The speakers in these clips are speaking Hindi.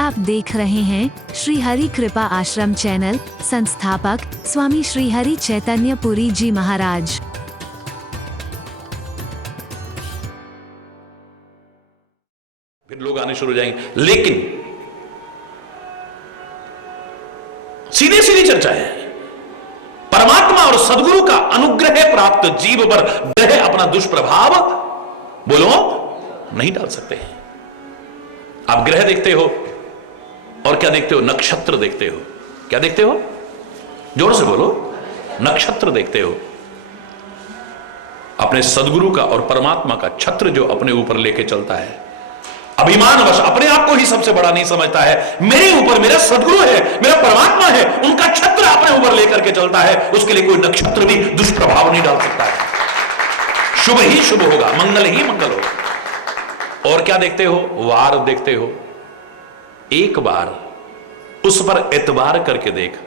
आप देख रहे हैं श्री हरि कृपा आश्रम चैनल। संस्थापक स्वामी श्री हरि चैतन्य पुरी जी महाराज। फिर लोग आने शुरू हो जाएंगे, लेकिन सीधी सीधी चर्चा है। परमात्मा और सदगुरु का अनुग्रह प्राप्त जीव पर ग्रह अपना दुष्प्रभाव बोलो नहीं डाल सकते हैं। आप ग्रह देखते हो और क्या देखते हो? नक्षत्र देखते हो। क्या देखते हो? जोर से बोलो। नक्षत्र देखते हो। अपने सदगुरु का और परमात्मा का छत्र जो अपने ऊपर लेके चलता है, अभिमानवश अपने आप को ही सबसे बड़ा नहीं समझता है। मेरे ऊपर मेरा सदगुरु है, मेरा परमात्मा है, उनका छत्र अपने ऊपर लेकर के चलता है, उसके लिए कोई नक्षत्र भी दुष्प्रभाव नहीं डाल सकता है। शुभ ही शुभ होगा, मंगल ही मंगल होगा। और क्या देखते हो? वार देखते हो। एक बार उस पर एतबार करके देख,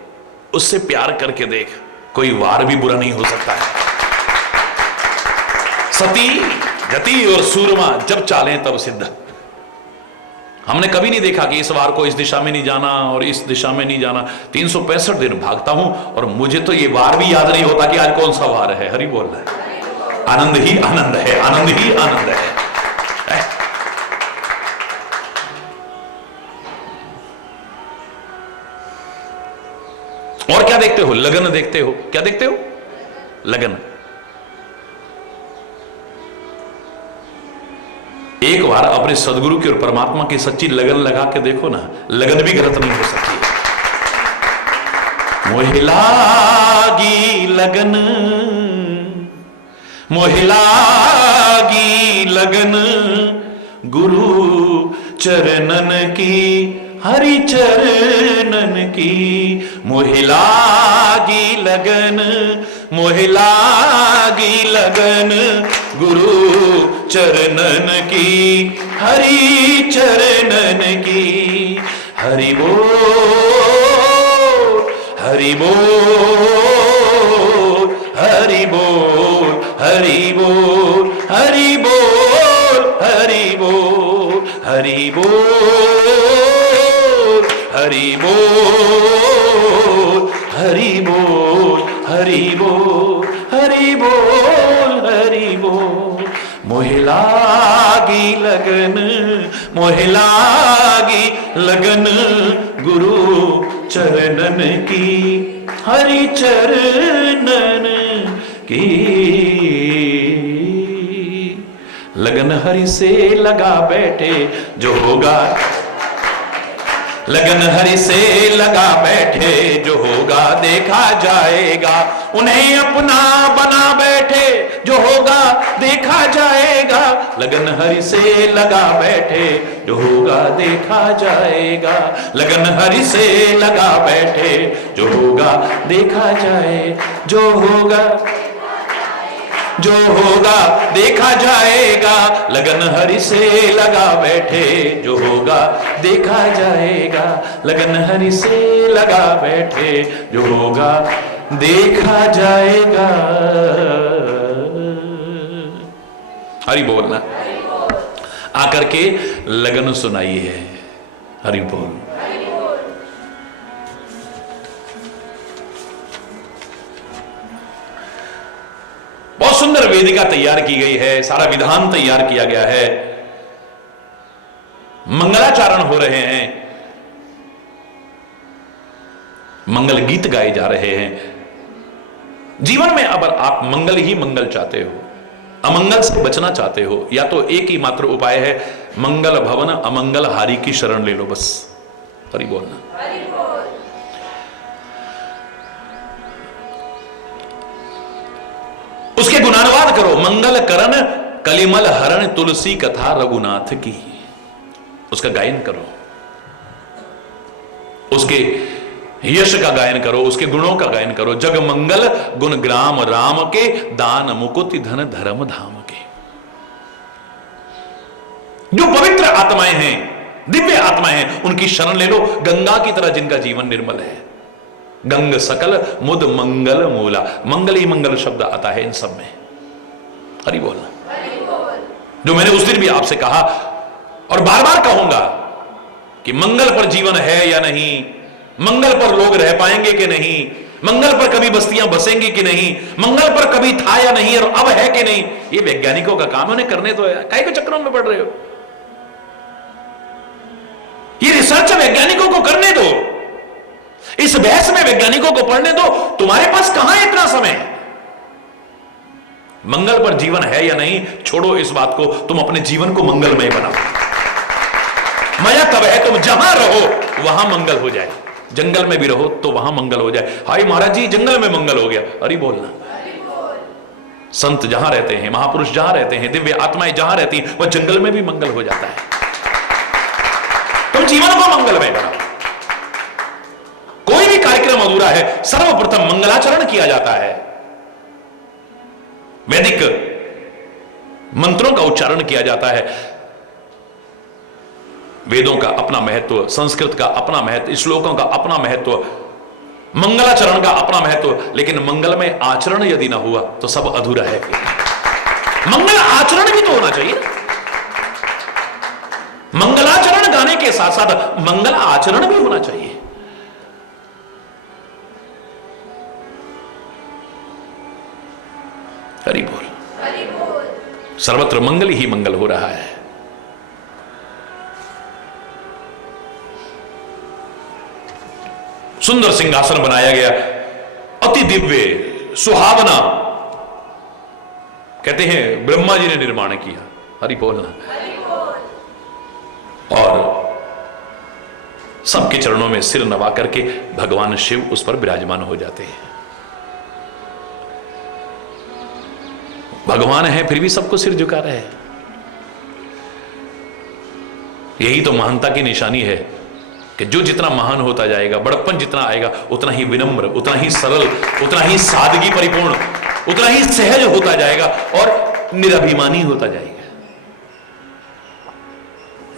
उससे प्यार करके देख, कोई वार भी बुरा नहीं हो सकता है। सती गति और सूरमा जब चालें तब सिद्ध। हमने कभी नहीं देखा कि इस वार को इस दिशा में नहीं जाना और इस दिशा में नहीं जाना। 365 दिन भागता हूं और मुझे तो ये वार भी याद नहीं होता कि आज कौन सा वार है। हरि बोल रहा है। आनंद ही आनंद है, आनंद ही आनंद है। और क्या देखते हो? लगन देखते हो। क्या देखते हो? लगन। एक बार अपने सदगुरु की और परमात्मा की सच्ची लगन लगा के देखो ना, लगन भी गलत नहीं हो सकती। मोहिलागी लगन, मोहिलागी लगन, गुरु चरणन की, हरि चरणन की। मोहिलागी लगन, मोहिलागी लगन, गुरु चरणन की, हरि चरणन की। हरि बोल, हरि बोल, हरि बोल, हरि बोल, हरि बोल, हरि बोल, हरि बोल, हरि बोल, हरि बोल, हरि बोल, हरि बोल, हरि बोल। मोहिलागी लगन, मोहिलागी लगन, गुरु चरणन की, हरि चरणन की। लगन हरि से लगा बैठे जो होगा, लगन हरि से लगा बैठे जो होगा देखा जाएगा। उन्हें अपना बना बैठे जो होगा देखा जाएगा। लगन हरि से लगा बैठे जो होगा देखा जाएगा। लगन हरि से लगा बैठे जो होगा देखा जाए, जो होगा, जो होगा देखा जाएगा। लगन हरि से लगा बैठे जो होगा देखा जाएगा। लगन हरि से लगा बैठे जो होगा देखा जाएगा। हरि बोलना। आकर के लगन सुनाइए। हरि बोल। बहुत सुंदर वेदिका तैयार की गई है, सारा विधान तैयार किया गया है, मंगलाचरण हो रहे हैं, मंगल गीत गाए जा रहे हैं। जीवन में अब आप मंगल ही मंगल चाहते हो, अमंगल से बचना चाहते हो, या तो एक ही मात्र उपाय है, मंगल भवन अमंगल हारी की शरण ले लो बस। हरि बोलना। उसके गुणानुवाद करो। मंगल करण कलिमल हरण तुलसी कथा रघुनाथ की। उसका गायन करो, उसके यश का गायन करो, उसके गुणों का गायन करो। जग मंगल गुण ग्राम राम के, दान मुकुति धन धर्म धाम के। जो पवित्र आत्माएं हैं, दिव्य आत्माएं हैं, उनकी शरण ले लो। गंगा की तरह जिनका जीवन निर्मल है। गंग सकल मुद मंगल मूला। मंगल ही मंगल शब्द आता है इन सब में। हरि बोलना। जो मैंने उस दिन भी आपसे कहा और बार बार कहूंगा, कि मंगल पर जीवन है या नहीं, मंगल पर लोग रह पाएंगे कि नहीं, मंगल पर कभी बस्तियां बसेंगी कि नहीं, मंगल पर कभी था या नहीं और अब है कि नहीं, ये वैज्ञानिकों का काम है, उन्हें करने तो है। काहे के चक्करों में पड़ रहे हो? ये रिसर्च वैज्ञानिकों को करने दो, इस बहस में वैज्ञानिकों को पढ़ने दो। तुम्हारे पास कहां है इतना समय? मंगल पर जीवन है या नहीं छोड़ो इस बात को, तुम अपने जीवन को मंगलमय बनाओ। मजा तब है तुम जहां रहो वहां मंगल हो जाए। जंगल में भी रहो तो वहां मंगल हो जाए। हाय महाराज जी जंगल में मंगल हो गया, अरे बोलना। संत जहां रहते हैं, महापुरुष जहां रहते हैं, दिव्य आत्माएं जहां रहती हैं, वह जंगल में भी मंगल हो जाता है। तुम जीवन को मंगलमय बनाओ। कोई भी कार्यक्रम अधूरा है, सर्वप्रथम मंगलाचरण किया जाता है। वैदिक मंत्रों का उच्चारण किया जाता है। वेदों का अपना महत्व, संस्कृत का अपना महत्व, श्लोकों का अपना महत्व, मंगलाचरण का अपना महत्व, लेकिन मंगल में आचरण यदि ना हुआ तो सब अधूरा है। मंगल आचरण भी तो होना चाहिए। मंगलाचरण गाने के साथ साथ मंगल आचरण भी होना चाहिए। हरि बोल। सर्वत्र मंगल ही मंगल हो रहा है। सुंदर सिंहासन बनाया गया, अति दिव्य सुहावना, कहते हैं ब्रह्मा जी ने निर्माण किया। हरि बोलना। और सबके चरणों में सिर नवा करके भगवान शिव उस पर विराजमान हो जाते हैं। भगवान है फिर भी सबको सिर झुका रहे हैं। यही तो महानता की निशानी है कि जो जितना महान होता जाएगा, बड़प्पन जितना आएगा, उतना ही विनम्र, उतना ही सरल, उतना ही सादगी परिपूर्ण, उतना ही सहज होता जाएगा और निराभिमानी होता जाएगा।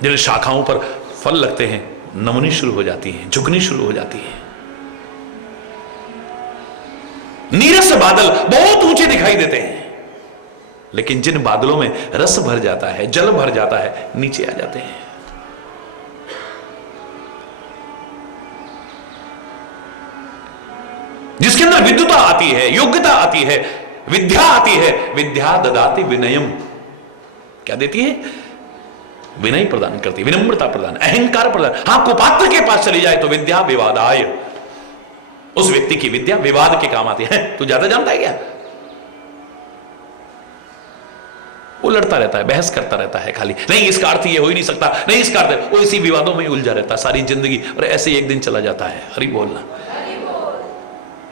जिन शाखाओं पर फल लगते हैं नमनी शुरू हो जाती हैं, झुकनी शुरू हो जाती है। नीरस बादल बहुत ऊंचे दिखाई देते हैं, लेकिन जिन बादलों में रस भर जाता है, जल भर जाता है, नीचे आ जाते हैं। जिसके अंदर विद्युता आती है, योग्यता आती है, विद्या आती है, विद्या ददाति विनयम, क्या देती है? विनय प्रदान करती है, विनम्रता प्रदान, अहंकार प्रदान। हां, कुपात्र के पास चली जाए तो विद्या विवादाय, उस व्यक्ति की विद्या विवाद के काम आती है। तू ज्यादा जानता है क्या? वो लड़ता रहता है, बहस करता रहता है खाली, नहीं इसका अर्थ ये हो ही नहीं सकता, नहीं इसका अर्थ, वो इसी विवादों में उलझा रहता है सारी जिंदगी, और ऐसे ही एक दिन चला जाता है। हरि बोलना।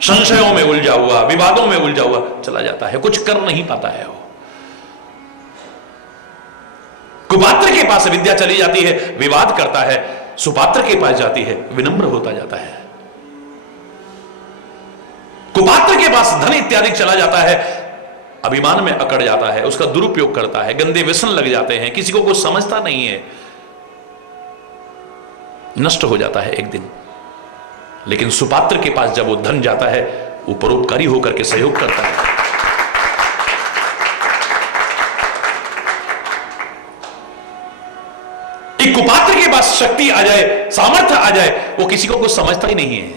संशयों में उलझा हुआ, विवादों में उलझा हुआ चला जाता है, कुछ कर नहीं पाता है वो। कुपात्र के पास विद्या चली जाती है, विवाद करता है, सुपात्र के पास जाती है, विनम्र होता जाता है। कुपात्र के पास धन इत्यादि चला जाता है, अभिमान में अकड़ जाता है, उसका दुरुपयोग करता है, गंदे व्यसन लग जाते हैं, किसी को कुछ समझता नहीं है, नष्ट हो जाता है एक दिन। लेकिन सुपात्र के पास जब वो धन जाता है, वो परोपकारी होकर के सहयोग करता है। एक कुपात्र के पास शक्ति आ जाए, सामर्थ्य आ जाए, वो किसी को कुछ समझता ही नहीं है,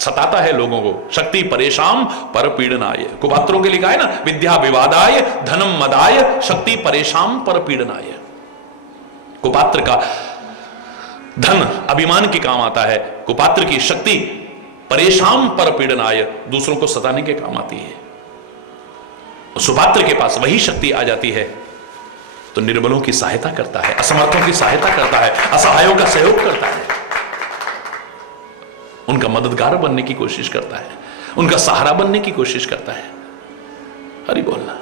सताता है लोगों को। शक्ति परेशान पर पीड़नाय, कुपात्रों के लिखा है ना, विद्या विवादाय धनम मदाय शक्ति परेशान पर पीड़नाय। कुपात्र का धन अभिमान के काम आता है, कुपात्र की शक्ति परेशान पर पीड़नाय, दूसरों को सताने के काम आती है। सुपात्र के पास वही शक्ति आ जाती है तो निर्बलों की सहायता करता है, असमर्थों की सहायता करता है, असहायों का सहयोग करता है, उनका मददगार बनने की कोशिश करता है, उनका सहारा बनने की कोशिश करता है। हरि बोलना।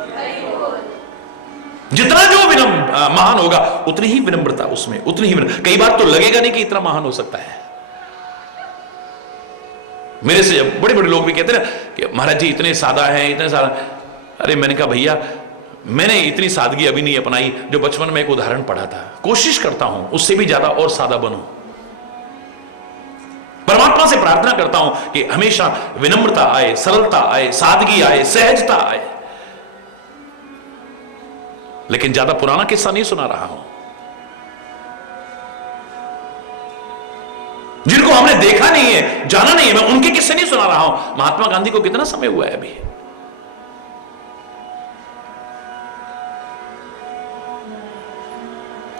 जितना जो महान होगा उतनी ही विनम्रता उसमें, उतनी ही कई बार तो लगेगा नहीं कि इतना महान हो सकता है। मेरे से बड़े बड़े लोग भी कहते हैं कि महाराज जी इतने सादा हैं, इतने सादा। अरे मैंने कहा भैया मैंने इतनी सादगी अभी नहीं अपनाई, जो बचपन में एक उदाहरण पढ़ा था, कोशिश करता हूं उससे भी ज्यादा और सादा बनूं। परमात्मा से प्रार्थना करता हूं कि हमेशा विनम्रता आए, सरलता आए, सादगी आए, सहजता आए। लेकिन ज्यादा पुराना किस्सा नहीं सुना रहा हूं। जिनको हमने देखा नहीं है, जाना नहीं है, मैं उनके किस्से नहीं सुना रहा हूं। महात्मा गांधी को कितना समय हुआ है अभी?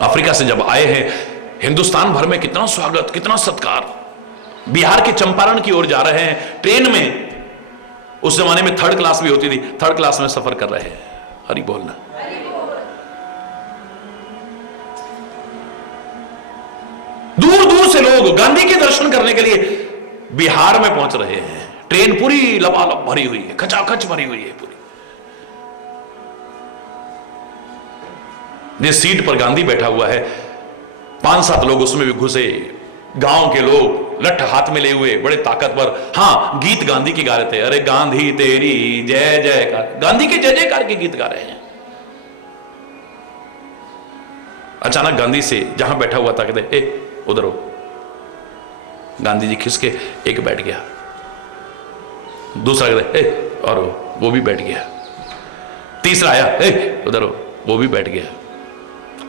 अफ्रीका से जब आए हैं, हिंदुस्तान भर में कितना स्वागत, कितना सत्कार। बिहार के चंपारण की ओर जा रहे हैं ट्रेन में, उस जमाने में थर्ड क्लास भी होती थी, थर्ड क्लास में सफर कर रहे हैं। हरि बोलना। दूर दूर से लोग गांधी के दर्शन करने के लिए बिहार में पहुंच रहे हैं। ट्रेन पूरी लबालब भरी हुई है, खचाखच भरी हुई है पूरी। जिस सीट पर गांधी बैठा हुआ है, 5-7 लोग उसमें भी घुसे, गांव के लोग लठ हाथ में ले हुए, बड़े ताकतवर। हां, गीत गांधी के गा रहे थे। अरे गांधी तेरी जय जयकार, गांधी के जय जयकार के गीत गा रहे हैं। अचानक गांधी से जहां बैठा हुआ था कहते, ए उधर हो। गांधी जी खिसके एक बैठ गया, दूसरा कहते, ए और वो भी बैठ गया, तीसरा आया, ए उधर हो, वो भी बैठ गया।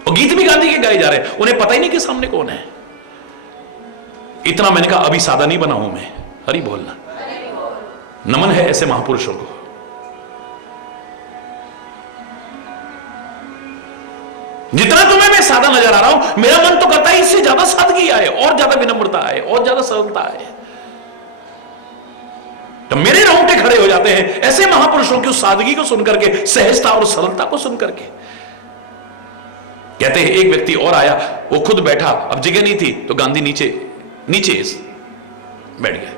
और गीत भी गांधी के गाए जा रहे हैं, उन्हें पता ही नहीं कि सामने कौन है। इतना मैंने कहा, अभी सादा नहीं बना हूं मैं। हरि बोलना। नमन है ऐसे महापुरुषों को। जितना तुम्हें मैं सादा नजर आ रहा हूं, मेरा मन तो करता है इससे ज्यादा सादगी आए, और ज्यादा विनम्रता आए, और ज्यादा सरलता आए। तो मेरे रोंगटे खड़े हो जाते हैं ऐसे महापुरुषों की उस सादगी को सुनकर के, सहजता और सरलता को सुनकर के। कहते हैं एक व्यक्ति और आया, वो खुद बैठा, अब जगह नहीं थी तो गांधी नीचे बैठ गया।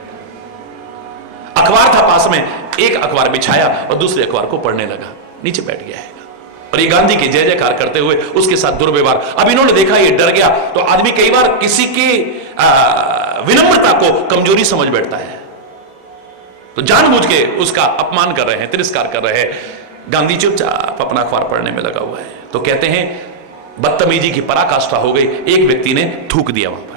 अखबार था पास में, एक अखबार बिछाया और दूसरे अखबार को पढ़ने लगा, नीचे बैठ गया है। और ये गांधी के जय जयकार करते हुए उसके साथ दुर्व्यवहार। अब इन्होंने देखा ये डर गया, तो आदमी कई बार किसी की विनम्रता को कमजोरी समझ बैठता है, तो जानबूझ के उसका अपमान कर रहे हैं, तिरस्कार कर रहे हैं। गांधी चुपचाप अपना अखबार पढ़ने में लगा हुआ है। तो कहते हैं बदतमीजी की पराकाष्ठा हो गई, एक व्यक्ति ने थूक दिया वहां पर।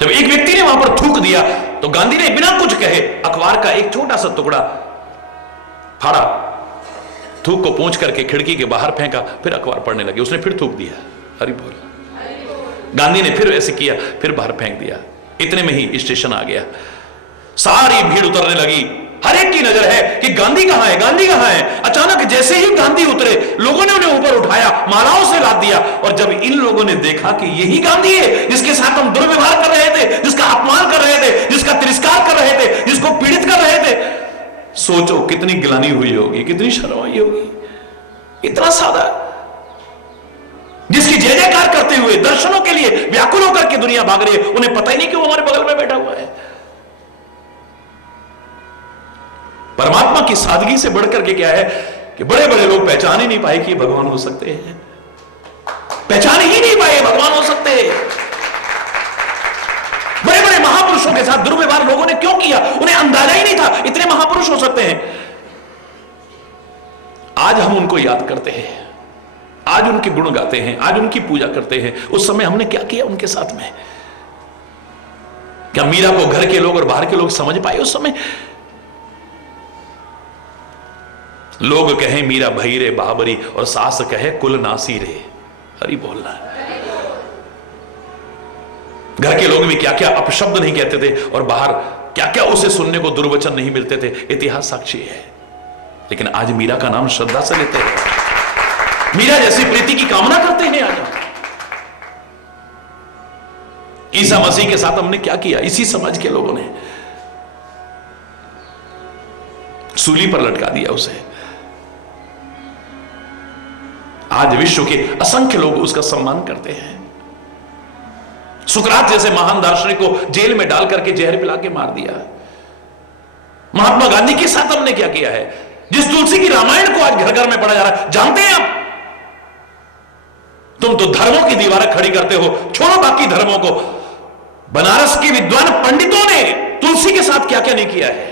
जब एक व्यक्ति ने वहां पर थूक दिया तो गांधी ने बिना कुछ कहे अखबार का एक छोटा सा टुकड़ा फाड़ा, थूक को पोंछ करके खिड़की के बाहर फेंका, फिर अखबार पढ़ने लगे। उसने फिर थूक दिया। हरि बोल। गांधी ने फिर ऐसे किया, फिर बाहर फेंक दिया। इतने में ही स्टेशन आ गया, सारी भीड़ उतरने लगी। हर एक की नजर है कि गांधी कहां है, गांधी कहां है। अचानक जैसे ही गांधी उतरे, लोगों ने उन्हें ऊपर उठाया, मालाओं से लाद दिया। और जब इन लोगों ने देखा कि यही गांधी है जिसके साथ हम दुर्व्यवहार कर रहे थे, जिसका अपमान कर रहे थे, जिसका तिरस्कार कर रहे थे, जिसको पीड़ित कर रहे थे, सोचो कितनी गिलानी हुई होगी, कितनी शर्म आई होगी। इतना सादा, जिसकी जय जयकार करते हुए दर्शनों के लिए व्याकुल होकर के दुनिया भाग रही है, उन्हें पता ही नहीं कि वो हमारे बगल में बैठा हुआ है। परमात्मा की सादगी से बढ़कर के क्या है कि बड़े बड़े लोग पहचान ही नहीं पाए कि भगवान हो सकते हैं, पहचान ही नहीं पाए भगवान हो सकते हैं। बड़े बड़े महापुरुषों के साथ दुर्व्यवहार लोगों ने क्यों किया, उन्हें अंदाजा ही नहीं था इतने महापुरुष हो सकते हैं। आज हम उनको याद करते हैं, आज उनके गुण गाते हैं, आज उनकी पूजा करते हैं। उस समय हमने क्या किया उनके साथ में? क्या मीरा को घर के लोग और बाहर के लोग समझ पाए उस समय? लोग कहें मीरा भई रे बाबरी और सास कहे कुल नासी रे। हरि बोलना। घर के लोग भी क्या क्या अपशब्द नहीं कहते थे और बाहर क्या क्या उसे सुनने को दुर्वचन नहीं मिलते थे, इतिहास साक्षी है। लेकिन आज मीरा का नाम श्रद्धा से लेते हैं, मीरा जैसी प्रीति की कामना करते हैं। आज ईसा मसीह के साथ हमने क्या किया? इसी समाज के लोगों ने सूली पर लटका दिया उसे। आज विश्व के असंख्य लोग उसका सम्मान करते हैं। सुकरात जैसे महान दार्शनिक को जेल में डाल करके जहर पिला के मार दिया। महात्मा गांधी के साथ हमने क्या किया है? जिस तुलसी की रामायण को आज घर घर में पढ़ा जा रहा है, जानते हैं आप? तुम तो धर्मों की दीवारें खड़ी करते हो, छोड़ो बाकी धर्मों को। बनारस के विद्वान पंडितों ने तुलसी के साथ क्या क्या नहीं किया है।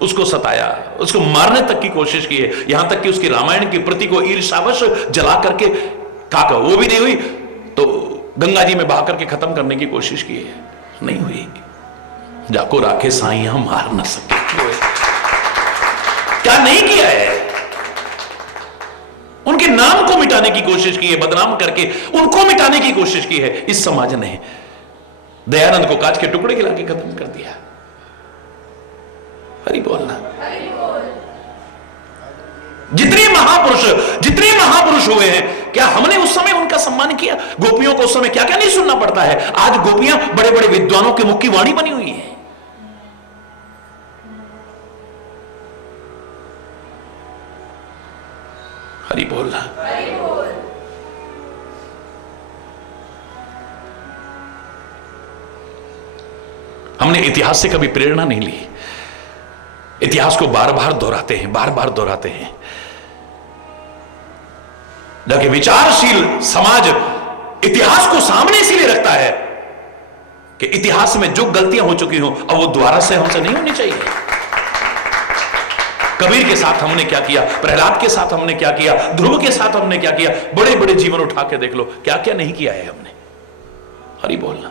उसको सताया, उसको मारने तक की कोशिश की है, यहां तक कि उसकी रामायण की प्रति को ईर्ष्यावश जला करके खाकर, वो भी नहीं हुई तो गंगा जी में बहा करके खत्म करने की कोशिश की है, नहीं हुई। जाको राखे साईं मार न सके। क्या नहीं किया है? उनके नाम को मिटाने की कोशिश की है, बदनाम करके उनको मिटाने की कोशिश की है। इस समाज ने दयानंद को कांच के टुकड़े खिला के खत्म कर दिया। हरि बोलना। जितने महापुरुष हुए हैं, क्या हमने उस समय उनका सम्मान किया? गोपियों को उस समय क्या क्या नहीं सुनना पड़ता है। आज गोपियां बड़े बड़े विद्वानों के मुख की वाणी बनी हुई है। हरि बोलना। हमने इतिहास से कभी प्रेरणा नहीं ली। इतिहास को बार बार दोहराते हैं, जबकि विचारशील समाज इतिहास को सामने इसीलिए रखता है कि इतिहास में जो गलतियां हो चुकी हो अब वो दोबारा से हमसे नहीं होनी चाहिए। कबीर के साथ हमने क्या किया, प्रहलाद के साथ हमने क्या किया, ध्रुव के साथ हमने क्या किया, बड़े बड़े जीवन उठा के देख लो, क्या क्या नहीं किया है हमने। हरि बोलना।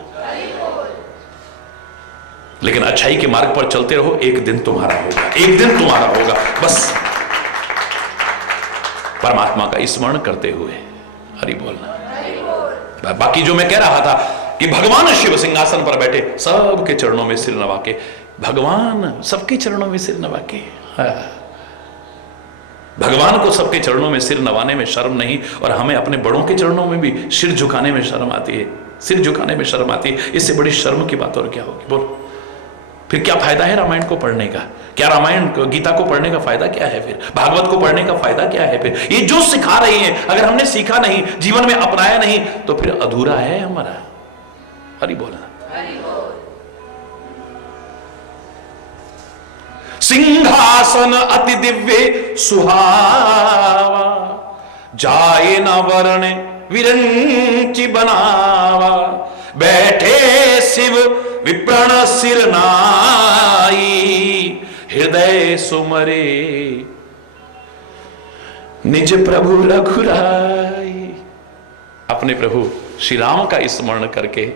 लेकिन अच्छाई के मार्ग पर चलते रहो, एक दिन तुम्हारा होगा। बस परमात्मा का स्मरण करते हुए। हरि बोलना। बाकी जो मैं कह रहा था कि भगवान शिव सिंहासन पर बैठे, सबके चरणों में सिर नवा के, भगवान सबके चरणों में सिर नवा के। भगवान को सबके चरणों में सिर नवाने में शर्म नहीं, और हमें अपने बड़ों के चरणों में भी सिर झुकाने में शर्म आती है। इससे बड़ी शर्म की बात और क्या होगी? बोलो, फिर क्या फायदा है रामायण को पढ़ने का? क्या रामायण गीता को पढ़ने का फायदा क्या है? फिर भागवत को पढ़ने का फायदा क्या है? फिर ये जो सिखा रही है, अगर हमने सीखा नहीं, जीवन में अपनाया नहीं, तो फिर अधूरा है हमारा। हरि बोलना। सिंहासन अति दिव्य सुहावा, जाए न वरण विरंचि बनावा, बैठे शिव विप्रण सिर नाई, हृदय सुमरे निज प्रभु रघुराई। अपने प्रभु श्री राम का स्मरण करके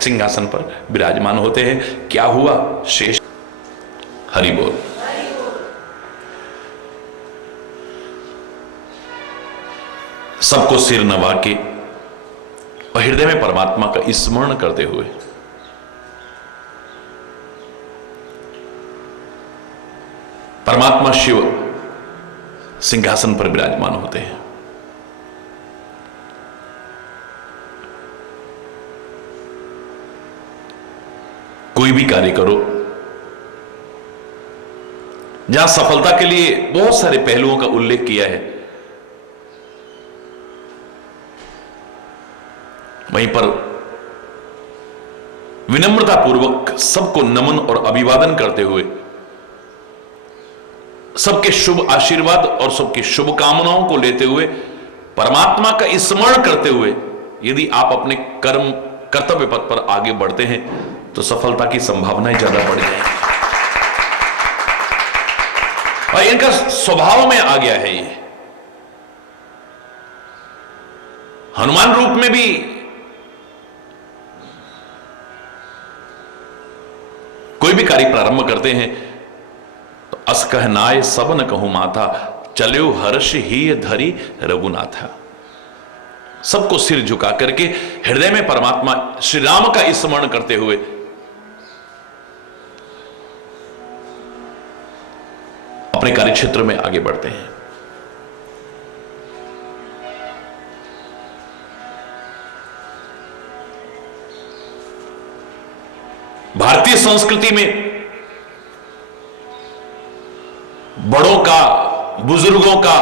सिंहासन पर विराजमान होते हैं। क्या हुआ शेष? हरि बोल। सबको सिर नवा के और हृदय में परमात्मा का स्मरण करते हुए परमात्मा शिव सिंहासन पर विराजमान होते हैं। कोई भी कार्य करो, जहां सफलता के लिए बहुत सारे पहलुओं का उल्लेख किया है, वहीं पर विनम्रता पूर्वक सबको नमन और अभिवादन करते हुए, सबके शुभ आशीर्वाद और सबकी शुभकामनाओं को लेते हुए, परमात्मा का स्मरण करते हुए यदि आप अपने कर्तव्य पथ पर आगे बढ़ते हैं तो सफलता की संभावनाएं ज्यादा बढ़ जाएंगी। और इनका स्वभाव में आ गया है। ये हनुमान रूप में भी कोई भी कार्य प्रारंभ करते हैं तो अस कहनाए सब न कहूं माथा, चलो हर्ष ही धरी रघुनाथा। सबको सिर झुका करके हृदय में परमात्मा श्री राम का स्मरण करते हुए अपने कार्यक्षेत्र में आगे बढ़ते हैं। भारतीय संस्कृति में बड़ों का, बुजुर्गों का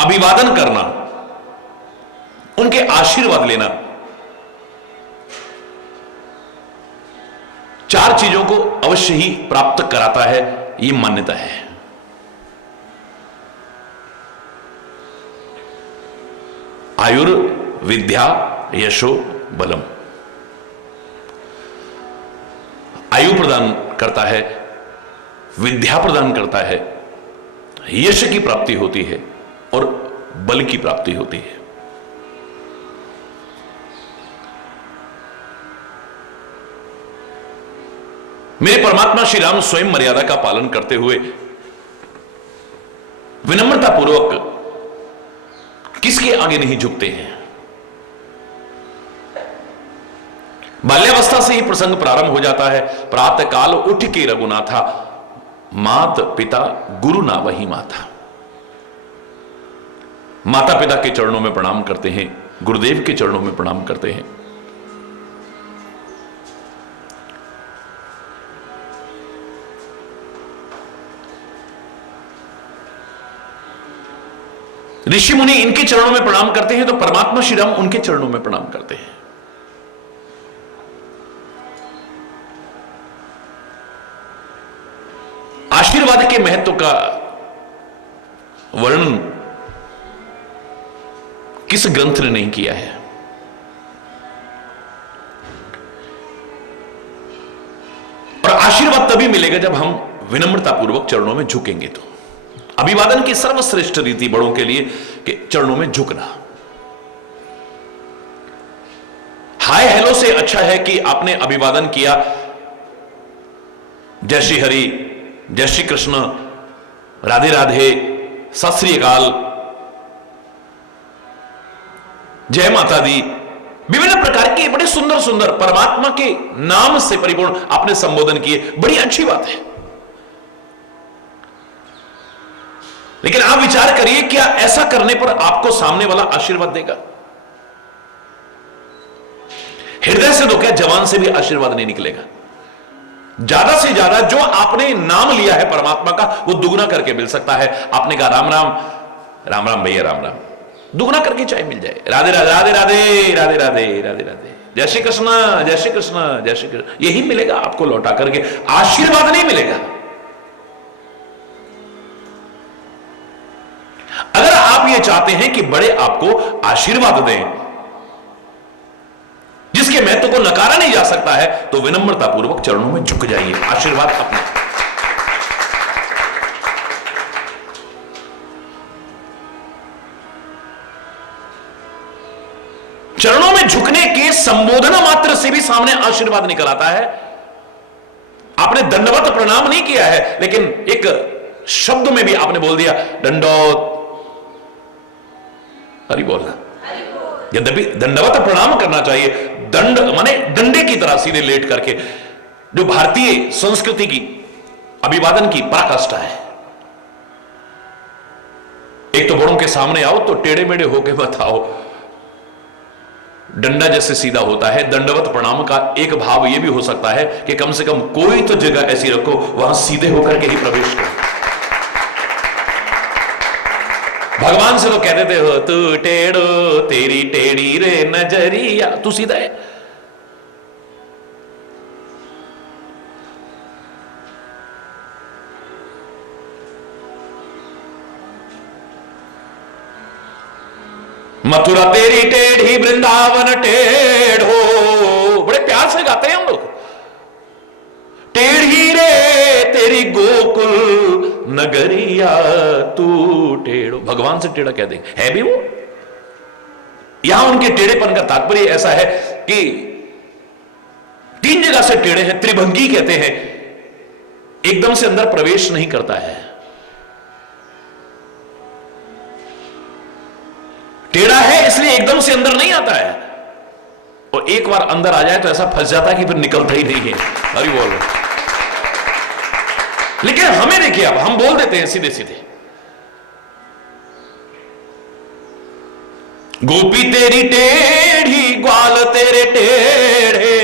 अभिवादन करना, उनके आशीर्वाद लेना, चार चीजों को अवश्य ही प्राप्त कराता है, ये मान्यता है। आयुर विद्या यशो बलम। आयु प्रदान करता है, विद्या प्रदान करता है, यश की प्राप्ति होती है और बल की प्राप्ति होती है। मेरे परमात्मा श्री राम स्वयं मर्यादा का पालन करते हुए विनम्रता पूर्वक किसके आगे नहीं झुकते हैं। बाल्यावस्था से ही प्रसंग प्रारंभ हो जाता है। प्रातः काल उठ के रघुनाथा, मात पिता गुरु ना वही माथा। माता पिता के चरणों में प्रणाम करते हैं, गुरुदेव के चरणों में प्रणाम करते हैं। ऋषि मुनि इनके चरणों में प्रणाम करते हैं, तो परमात्मा श्री राम उनके चरणों में प्रणाम करते हैं। आशीर्वाद के महत्व का वर्णन किस ग्रंथ ने नहीं किया है। और आशीर्वाद तभी मिलेगा जब हम विनम्रतापूर्वक चरणों में झुकेंगे। तो अभिवादन की सर्वश्रेष्ठ रीति बड़ों के लिए कि चरणों में झुकना। हाय हेलो से अच्छा है कि आपने अभिवादन किया, जय श्री हरि, जय श्री कृष्ण, राधे राधे, सत श्री अकाल, जय माता दी, विभिन्न प्रकार के बड़े सुंदर सुंदर परमात्मा के नाम से परिपूर्ण आपने संबोधन किए, बड़ी अच्छी बात है। लेकिन आप विचार करिए, क्या ऐसा करने पर आपको सामने वाला आशीर्वाद देगा? हृदय से तो क्या, जवान से भी आशीर्वाद नहीं निकलेगा। ज्यादा से ज्यादा जो आपने नाम लिया है परमात्मा का, वो दुगना करके मिल सकता है। आपने कहा राम राम, राम राम भैया राम राम, दुगना करके चाहे मिल जाए। राधे राधे राधे राधे राधे राधे राधे राधे, जय श्री कृष्ण जय श्री कृष्ण जय श्री कृष्ण, यही मिलेगा आपको लौटा करके, आशीर्वाद नहीं मिलेगा। अगर आप ये चाहते हैं कि बड़े आपको आशीर्वाद दें जिसके महत्व को नकारा नहीं जा सकता है, तो विनम्रतापूर्वक चरणों में झुक जाइए, आशीर्वाद अपना। चरणों में झुकने के संबोधन मात्र से भी सामने आशीर्वाद निकल आता है। आपने दंडवत प्रणाम नहीं किया है, लेकिन एक शब्द में भी आपने बोल दिया दंडोत, हरि बोल। यद्यपि दंडवत प्रणाम करना चाहिए, दंड माने डंडे की तरह सीधे लेट करके, जो भारतीय संस्कृति की अभिवादन की पराकाष्ठा है। एक तो बड़ों के सामने आओ तो टेढ़े मेढ़े होके मत आओ, डंडा जैसे सीधा होता है। दंडवत प्रणाम का एक भाव यह भी हो सकता है कि कम से कम कोई तो जगह ऐसी रखो वहां सीधे होकर के ही प्रवेश करो। भगवान से तो कहते थे, हो तू टेढ़ो तेरी टेढ़ी रे नजरिया, तू सीधा है। मथुरा तेरी टेढ़ी वृंदावन टेढ़ो, बड़े प्यार से गाते हैं हम लोग। टेढ़ी रे तेरी गोकुल नगरिया तू टेढ़ो, भगवान से टेढ़ा कह देंगे, है भी वो। यहां उनके टेढ़ेपन का तात्पर्य ऐसा है कि 3 जगह से टेढ़े हैं, त्रिभंगी कहते हैं, एकदम से अंदर प्रवेश नहीं करता है। टेढ़ा है इसलिए एकदम से अंदर नहीं आता है, और एक बार अंदर आ जाए तो ऐसा फंस जाता है कि फिर निकलता ही नहीं है। हरि बोल। लेकिन हमें देखिए, अब हम बोल देते हैं सीधे सीधे, गोपी तेरी टेढ़ी ग्वाल तेरे टेढ़े,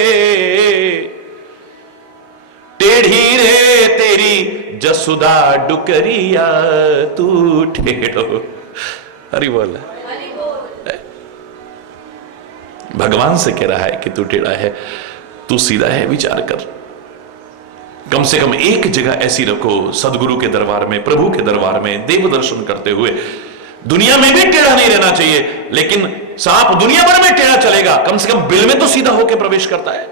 टेढ़ी रे तेरी जसुदा डुकरिया तू टेढ़ो। हरि बोल। भगवान से कह रहा है कि तू टेढ़ा है, तू सीधा है, विचार कर। कम से कम एक जगह ऐसी रखो सदगुरु के दरबार में, प्रभु के दरबार में देव दर्शन करते हुए। दुनिया में भी टेढ़ा नहीं रहना चाहिए, लेकिन सांप दुनिया भर में टेढ़ा चलेगा, कम से कम बिल में तो सीधा होकर प्रवेश करता है।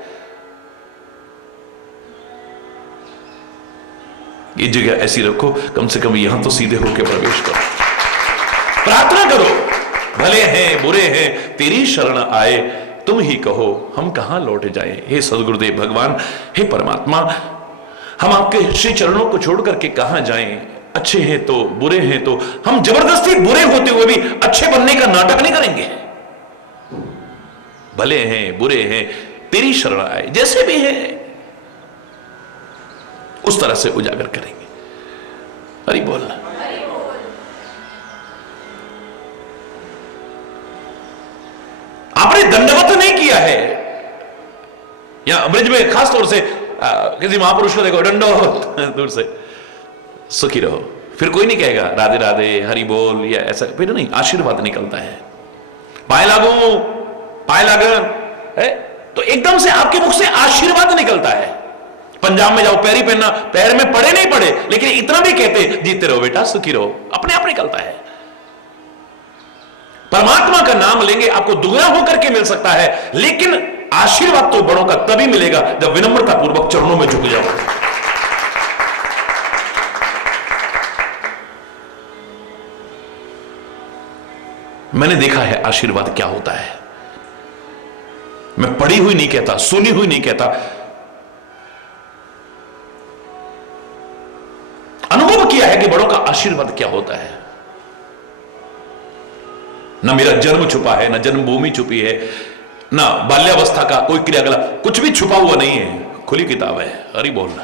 ये जगह ऐसी रखो, कम से कम यहां तो सीधे होकर प्रवेश करो। प्रार्थना करो, भले हैं बुरे हैं तेरी शरण आए, तुम ही कहो हम कहां लौट जाएं। हे सदगुरुदेव भगवान, हे परमात्मा, हम आपके श्री चरणों को छोड़ करके कहां जाएं। अच्छे हैं तो, बुरे हैं तो, हम जबरदस्ती बुरे होते हुए भी अच्छे बनने का नाटक नहीं करेंगे। भले हैं बुरे हैं, तेरी शरण आए, जैसे भी हैं उस तरह से उजागर करेंगे। हरि बोलना। आपने दंडवत नहीं किया है, या ब्रिज में खास तौर से किसी महापुरुष को देखो, दंडवत दूर से, सुखी रहो, फिर कोई नहीं कहेगा राधे राधे हरि बोल या ऐसा, फिर नहीं, आशीर्वाद निकलता है। पाए लागू, पाए लागन है तो एकदम से आपके मुख से आशीर्वाद निकलता है। पंजाब में जाओ, पैरी पहनना, पैर में पड़े नहीं पड़े, लेकिन इतना भी कहते जीते रहो बेटा, सुखी रहो, अपने आप निकलता है। परमात्मा का नाम लेंगे आपको दुगना होकर के मिल सकता है, लेकिन आशीर्वाद तो बड़ों का तभी मिलेगा जब विनम्रता पूर्वक चरणों में झुक जाओ। मैंने देखा है आशीर्वाद क्या होता है। मैं पढ़ी हुई नहीं कहता, सुनी हुई नहीं कहता, अनुभव किया है कि बड़ों का आशीर्वाद क्या होता है। ना मेरा जन्म छुपा है, ना जन्मभूमि छुपी है, ना बाल्यावस्था का कोई क्रियाकलाप, कुछ भी छुपा हुआ नहीं है, खुली किताब है। हरि बोलना।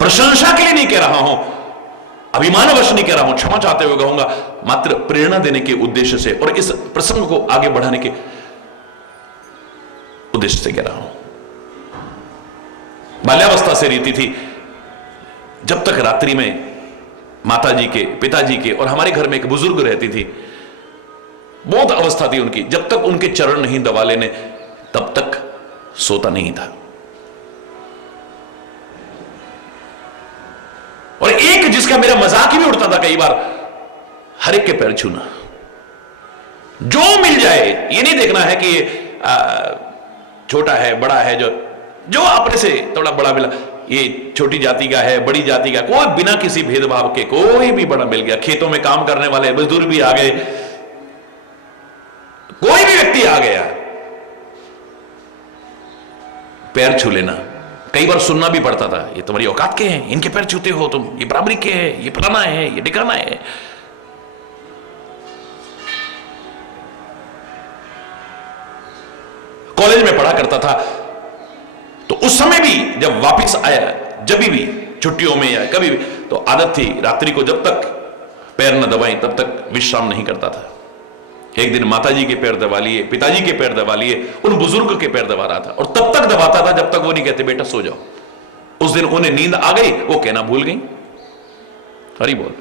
प्रशंसा के लिए नहीं कह रहा हूं, अभिमानवश नहीं कह रहा हूं, क्षमा चाहते हुए कहूंगा, मात्र प्रेरणा देने के उद्देश्य से और इस प्रसंग को आगे बढ़ाने के उद्देश्य से कह रहा हूं। बाल्यावस्था से रीति थी, जब तक रात्रि में माताजी के, पिताजी के और हमारे घर में एक बुजुर्ग रहती थी, बहुत अवस्था थी उनकी, जब तक उनके चरण नहीं दबा लेने तब तक सोता नहीं था। और एक जिसका मेरा मजाक भी उड़ता था कई बार, हर एक के पैर छूना, जो मिल जाए, ये नहीं देखना है कि ये छोटा है बड़ा है, जो अपने से थोड़ा बड़ा मिला, ये छोटी जाति का है बड़ी जाति का, कोई बिना किसी भेदभाव के कोई भी बड़ा मिल गया, खेतों में काम करने वाले मजदूर भी आ गए, कोई भी व्यक्ति आ गया, पैर छू लेना। कई बार सुनना भी पड़ता था, ये तुम्हारी औकात के हैं, इनके पैर छूते हो तुम, ये बराबरी के हैं, ये फलाना है, ये ठिकाना है। कॉलेज में पढ़ा करता था तो उस समय भी जब वापस आया, जब भी छुट्टियों में या कभी भी, तो आदत थी रात्रि को जब तक पैर न दबाएं तब तक विश्राम नहीं करता था। एक दिन माताजी के पैर दबा लिए, पिताजी के पैर दबा लिए, उन बुजुर्ग के पैर दबा रहा था और तब तक दबाता था जब तक वो नहीं कहते बेटा सो जाओ। उस दिन उन्हें नींद आ गई, वो कहना भूल गई। हरि बोल।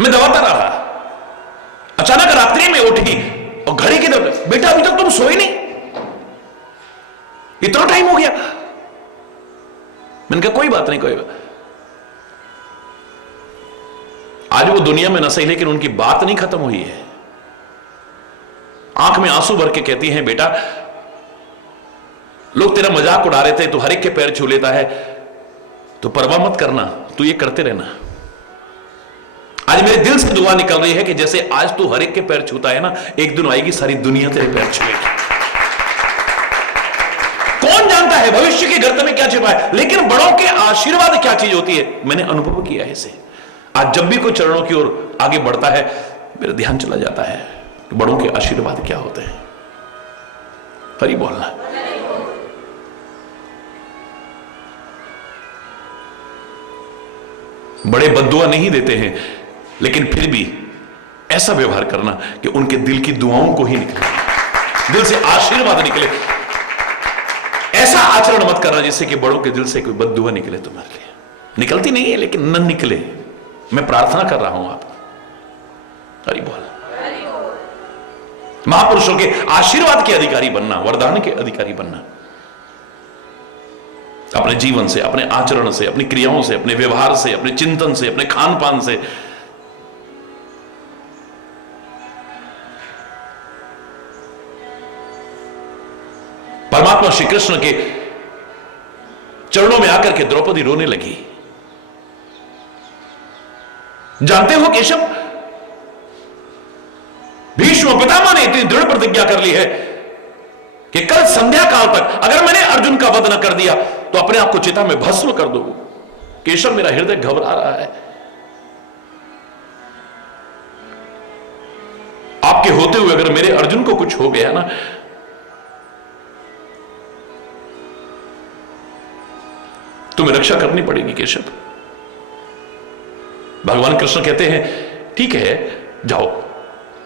मैं दबाता रहा, अचानक रात्रि में उठी और घड़ी की तरफ, बेटा अभी तक तुम सोए नहीं, इतना टाइम हो गया। मैंने कहा कोई बात नहीं, कोई बात। आज वो दुनिया में न सही लेकिन उनकी बात नहीं खत्म हुई है। आंख में आंसू भर के कहती हैं बेटा लोग तेरा मजाक उड़ा रहे थे, तू हर एक के पैर छू लेता है, तो परवाह मत करना, तू ये करते रहना। आज मेरे दिल से दुआ निकल रही है कि जैसे आज तू हर एक के पैर छूता है ना, एक दिन आएगी सारी दुनिया तेरे पैर छुएगी। कौन जानता है भविष्य के गर्त में क्या छिपा है, लेकिन बड़ों के आशीर्वाद क्या चीज होती है, मैंने अनुभव किया है इसे। आज जब भी कोई चरणों की ओर आगे बढ़ता है, मेरा ध्यान चला जाता है कि बड़ों के आशीर्वाद क्या होते हैं। हरि बोलना। बड़े बद्दुआ नहीं देते हैं, लेकिन फिर भी ऐसा व्यवहार करना कि उनके दिल की दुआओं को ही निकले, दिल से आशीर्वाद निकले। ऐसा आचरण मत करना जिससे कि बड़ों के दिल से कोई बद्दुआ निकले तुम्हारे लिए। निकलती नहीं है लेकिन न निकले, मैं प्रार्थना कर रहा हूं आप। हरि बोल। महापुरुषों के आशीर्वाद के अधिकारी बनना, वरदान के अधिकारी बनना, अपने जीवन से, अपने आचरण से, अपनी क्रियाओं से, अपने व्यवहार से, अपने चिंतन से, अपने खान पान से। परमात्मा श्री कृष्ण के चरणों में आकर के द्रौपदी रोने लगी। जानते हो केशव, प्रतिज्ञा कर ली है कि कल संध्या काल तक अगर मैंने अर्जुन का वध न कर दिया तो अपने आप को चिता में भस्म कर दो। केशव, मेरा हृदय घबरा रहा है, आपके होते हुए अगर मेरे अर्जुन को कुछ हो गया ना, तुम्हें रक्षा करनी पड़ेगी केशव। भगवान कृष्ण कहते हैं ठीक है, जाओ,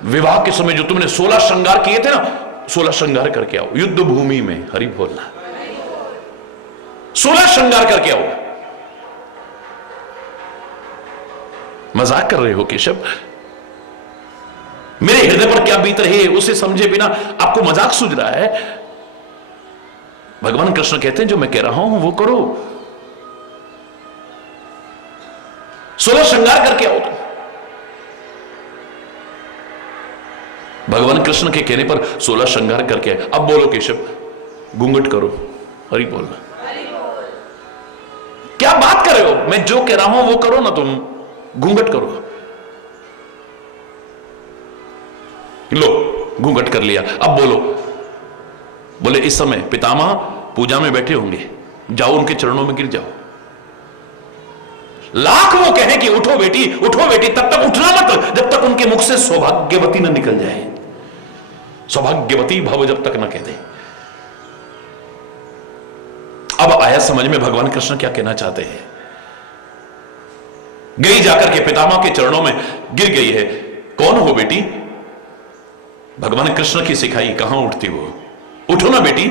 विवाह के समय जो तुमने 16 श्रृंगार किए थे ना, 16 श्रृंगार करके आओ युद्ध भूमि में। हरि बोलना, 16 श्रृंगार करके आओ। मजाक कर रहे हो केशव? मेरे हृदय पर क्या बीत रही है उसे समझे बिना आपको मजाक सूझ रहा है। भगवान कृष्ण कहते हैं जो मैं कह रहा हूं वो करो, 16 श्रृंगार करके आओ तुम। भगवान कृष्ण के कहने पर 16 श्रृंगार करके आए। अब बोलो केशव, घूंघट करो, हरि बोलना। क्या बात कर रहे हो? मैं जो कह रहा हूं वो करो ना, तुम घूंघट करो। लो, घूंघट कर लिया। अब बोलो। बोले इस समय पितामह पूजा में बैठे होंगे, जाओ उनके चरणों में गिर जाओ। लाख वो कहें कि उठो बेटी, उठो बेटी, तब तक उठना मत जब तक उनके मुख से सौभाग्यवती न निकल जाए। सौभाग्यवती भव जब तक न कह दे। अब आया समझ में भगवान कृष्ण क्या कहना चाहते हैं। गई जाकर के पितामह के चरणों में गिर गई है। कौन हो बेटी? भगवान कृष्ण की सिखाई कहां उठती वो? उठो ना बेटी।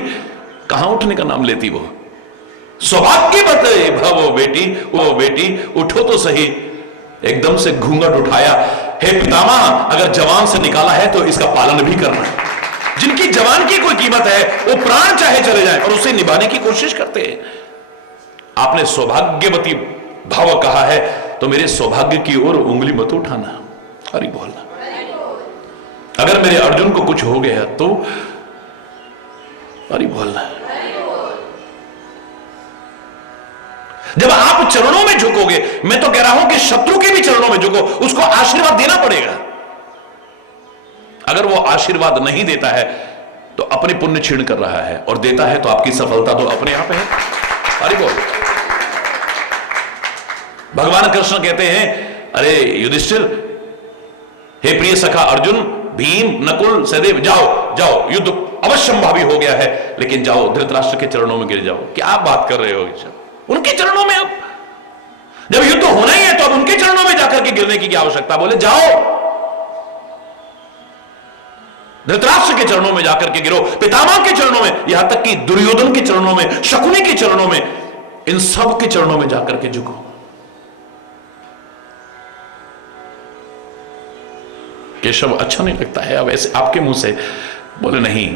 कहां उठने का नाम लेती वो? सौभाग्यवती भव बेटी, वो बेटी उठो तो सही। एकदम से घूंघट उठाया। हे पितामह, अगर जवान से निकाला है तो इसका पालन भी करना है। जिनकी जवान की कोई कीमत है वो प्राण चाहे चले जाए और उसे निभाने की कोशिश करते हैं। आपने सौभाग्यवती भाव कहा है तो मेरे सौभाग्य की ओर उंगली मत उठाना। हरि बोलना। अगर मेरे अर्जुन को कुछ हो गया तो हरि बोलना। जब आप चरणों में झुकोगे, मैं तो कह रहा हूं कि शत्रु के भी चरणों में झुको, उसको आशीर्वाद देना पड़ेगा। अगर वो आशीर्वाद नहीं देता है तो अपने पुण्य क्षीण कर रहा है, और देता है तो आपकी सफलता तो अपने आप है। अरे बोल। भगवान कृष्ण कहते हैं अरे युधिष्ठिर, हे प्रिय सखा अर्जुन, भीम, नकुल, सहदेव, जाओ जाओ, युद्ध अवश्यंभावी हो गया है, लेकिन जाओ धृतराष्ट्र के चरणों में गिर जाओ। क्या बात कर रहे हो? उनके चरणों में? अब जब युद्ध होना ही है तो अब उनके चरणों में जाकर के गिरने की क्या आवश्यकता? बोले जाओ धृतराष्ट्र के चरणों में जाकर के गिरो, पितामह के चरणों में, यहां तक कि दुर्योधन के चरणों में, शकुनी के चरणों में, इन सब के चरणों में जाकर के झुको। केशव, अच्छा नहीं लगता है अब ऐसे आपके मुंह से? बोले नहीं,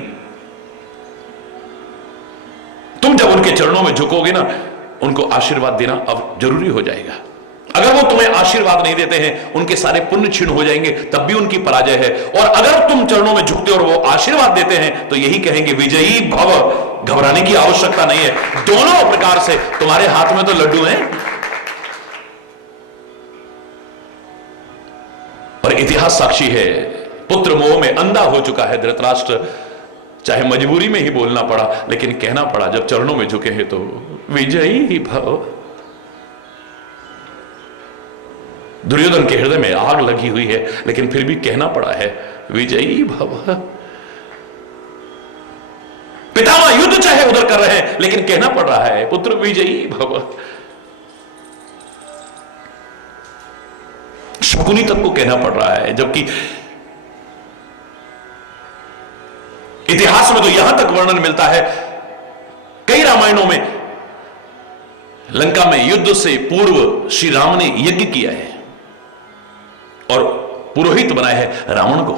तुम जब उनके चरणों में झुकोगे ना, उनको आशीर्वाद देना अब जरूरी हो जाएगा। अगर वो तुम्हें आशीर्वाद नहीं देते हैं, उनके सारे पुण्य क्षीण हो जाएंगे, तब भी उनकी पराजय है। और अगर तुम चरणों में झुकते और वो आशीर्वाद देते हैं तो यही कहेंगे विजयी भव। घबराने की आवश्यकता नहीं है। दोनों प्रकार से तुम्हारे हाथ में तो लड्डू हैं। और इतिहास साक्षी है, पुत्र मोह में अंधा हो चुका है धृतराष्ट्र। चाहे मजबूरी में ही बोलना पड़ा, लेकिन कहना पड़ा जब चरणों में झुके हैं तो विजयी भव। दुर्योधन के हृदय में आग लगी हुई है, लेकिन फिर भी कहना पड़ा है विजयी भव। पितामह युद्ध चाहे उधर कर रहे हैं, लेकिन कहना पड़ रहा है पुत्र विजयी भव। शकुनी तक को कहना पड़ रहा है, जबकि इतिहास में तो यहां तक वर्णन मिलता है कई रामायणों में, लंका में युद्ध से पूर्व श्री राम ने यज्ञ किया है और पुरोहित बनाया है रावण को।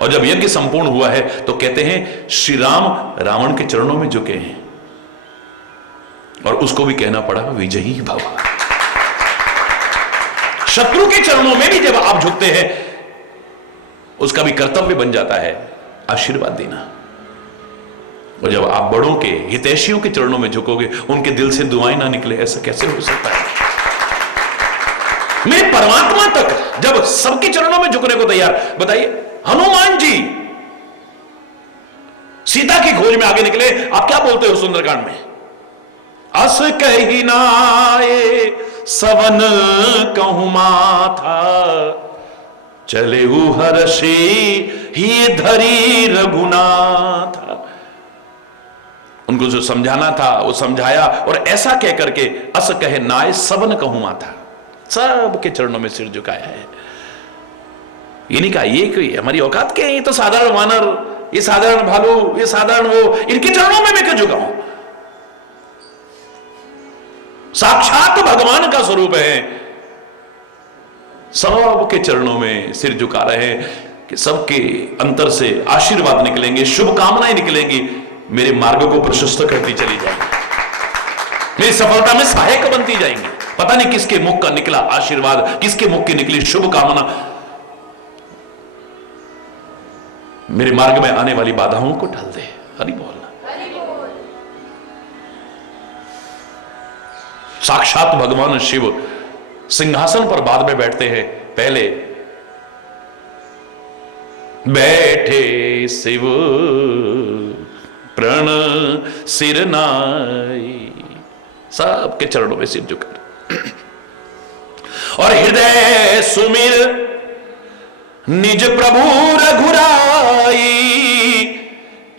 और जब यज्ञ संपूर्ण हुआ है तो कहते हैं श्री राम रावण के चरणों में झुके हैं, और उसको भी कहना पड़ा विजयी भव। शत्रु के चरणों में भी जब आप झुकते हैं, उसका भी कर्तव्य बन जाता है आशीर्वाद देना। और जब आप बड़ों के, हितैषियों के चरणों में झुकोगे, उनके दिल से दुआएं ना निकले, ऐसा कैसे हो सकता है? मैं परमात्मा तक जब सबके चरणों में झुकने को तैयार, बताइए हनुमान जी सीता की खोज में आगे निकले। आप क्या बोलते हो सुंदरकांड में? अस कही नाये सवन कहूं माथा, चले हर्षी ही धरी रघुनाथ। उनको जो समझाना था वो समझाया, और ऐसा कह करके अस कहे नाय सवन कहूं माथा, सबके चरणों में सिर झुकाया है। ये नहीं कहा ये कोई हमारी औकात के, ये तो साधारण वानर, ये साधारण भालू, ये साधारण वो, इनके चरणों में मैं क्यों झुकाऊं? साक्षात भगवान का स्वरूप है, सबके चरणों में सिर झुका रहे हैं कि सबके अंतर से आशीर्वाद निकलेंगे, शुभकामनाएं निकलेंगी, मेरे मार्ग को प्रशस्त करती चली जाएंगी, मेरी सफलता में सहायक बनती जाएंगी। पता नहीं किसके मुख का निकला आशीर्वाद, किसके मुख की निकली शुभकामना मेरे मार्ग में आने वाली बाधाओं को ढाल दे। हरि बोल। साक्षात भगवान शिव सिंहासन पर बाद में बैठते हैं, पहले बैठे शिव प्रण सिर नाई, सबके चरणों में सिर झुका और हृदय सुमिर निज प्रभु रघुराई।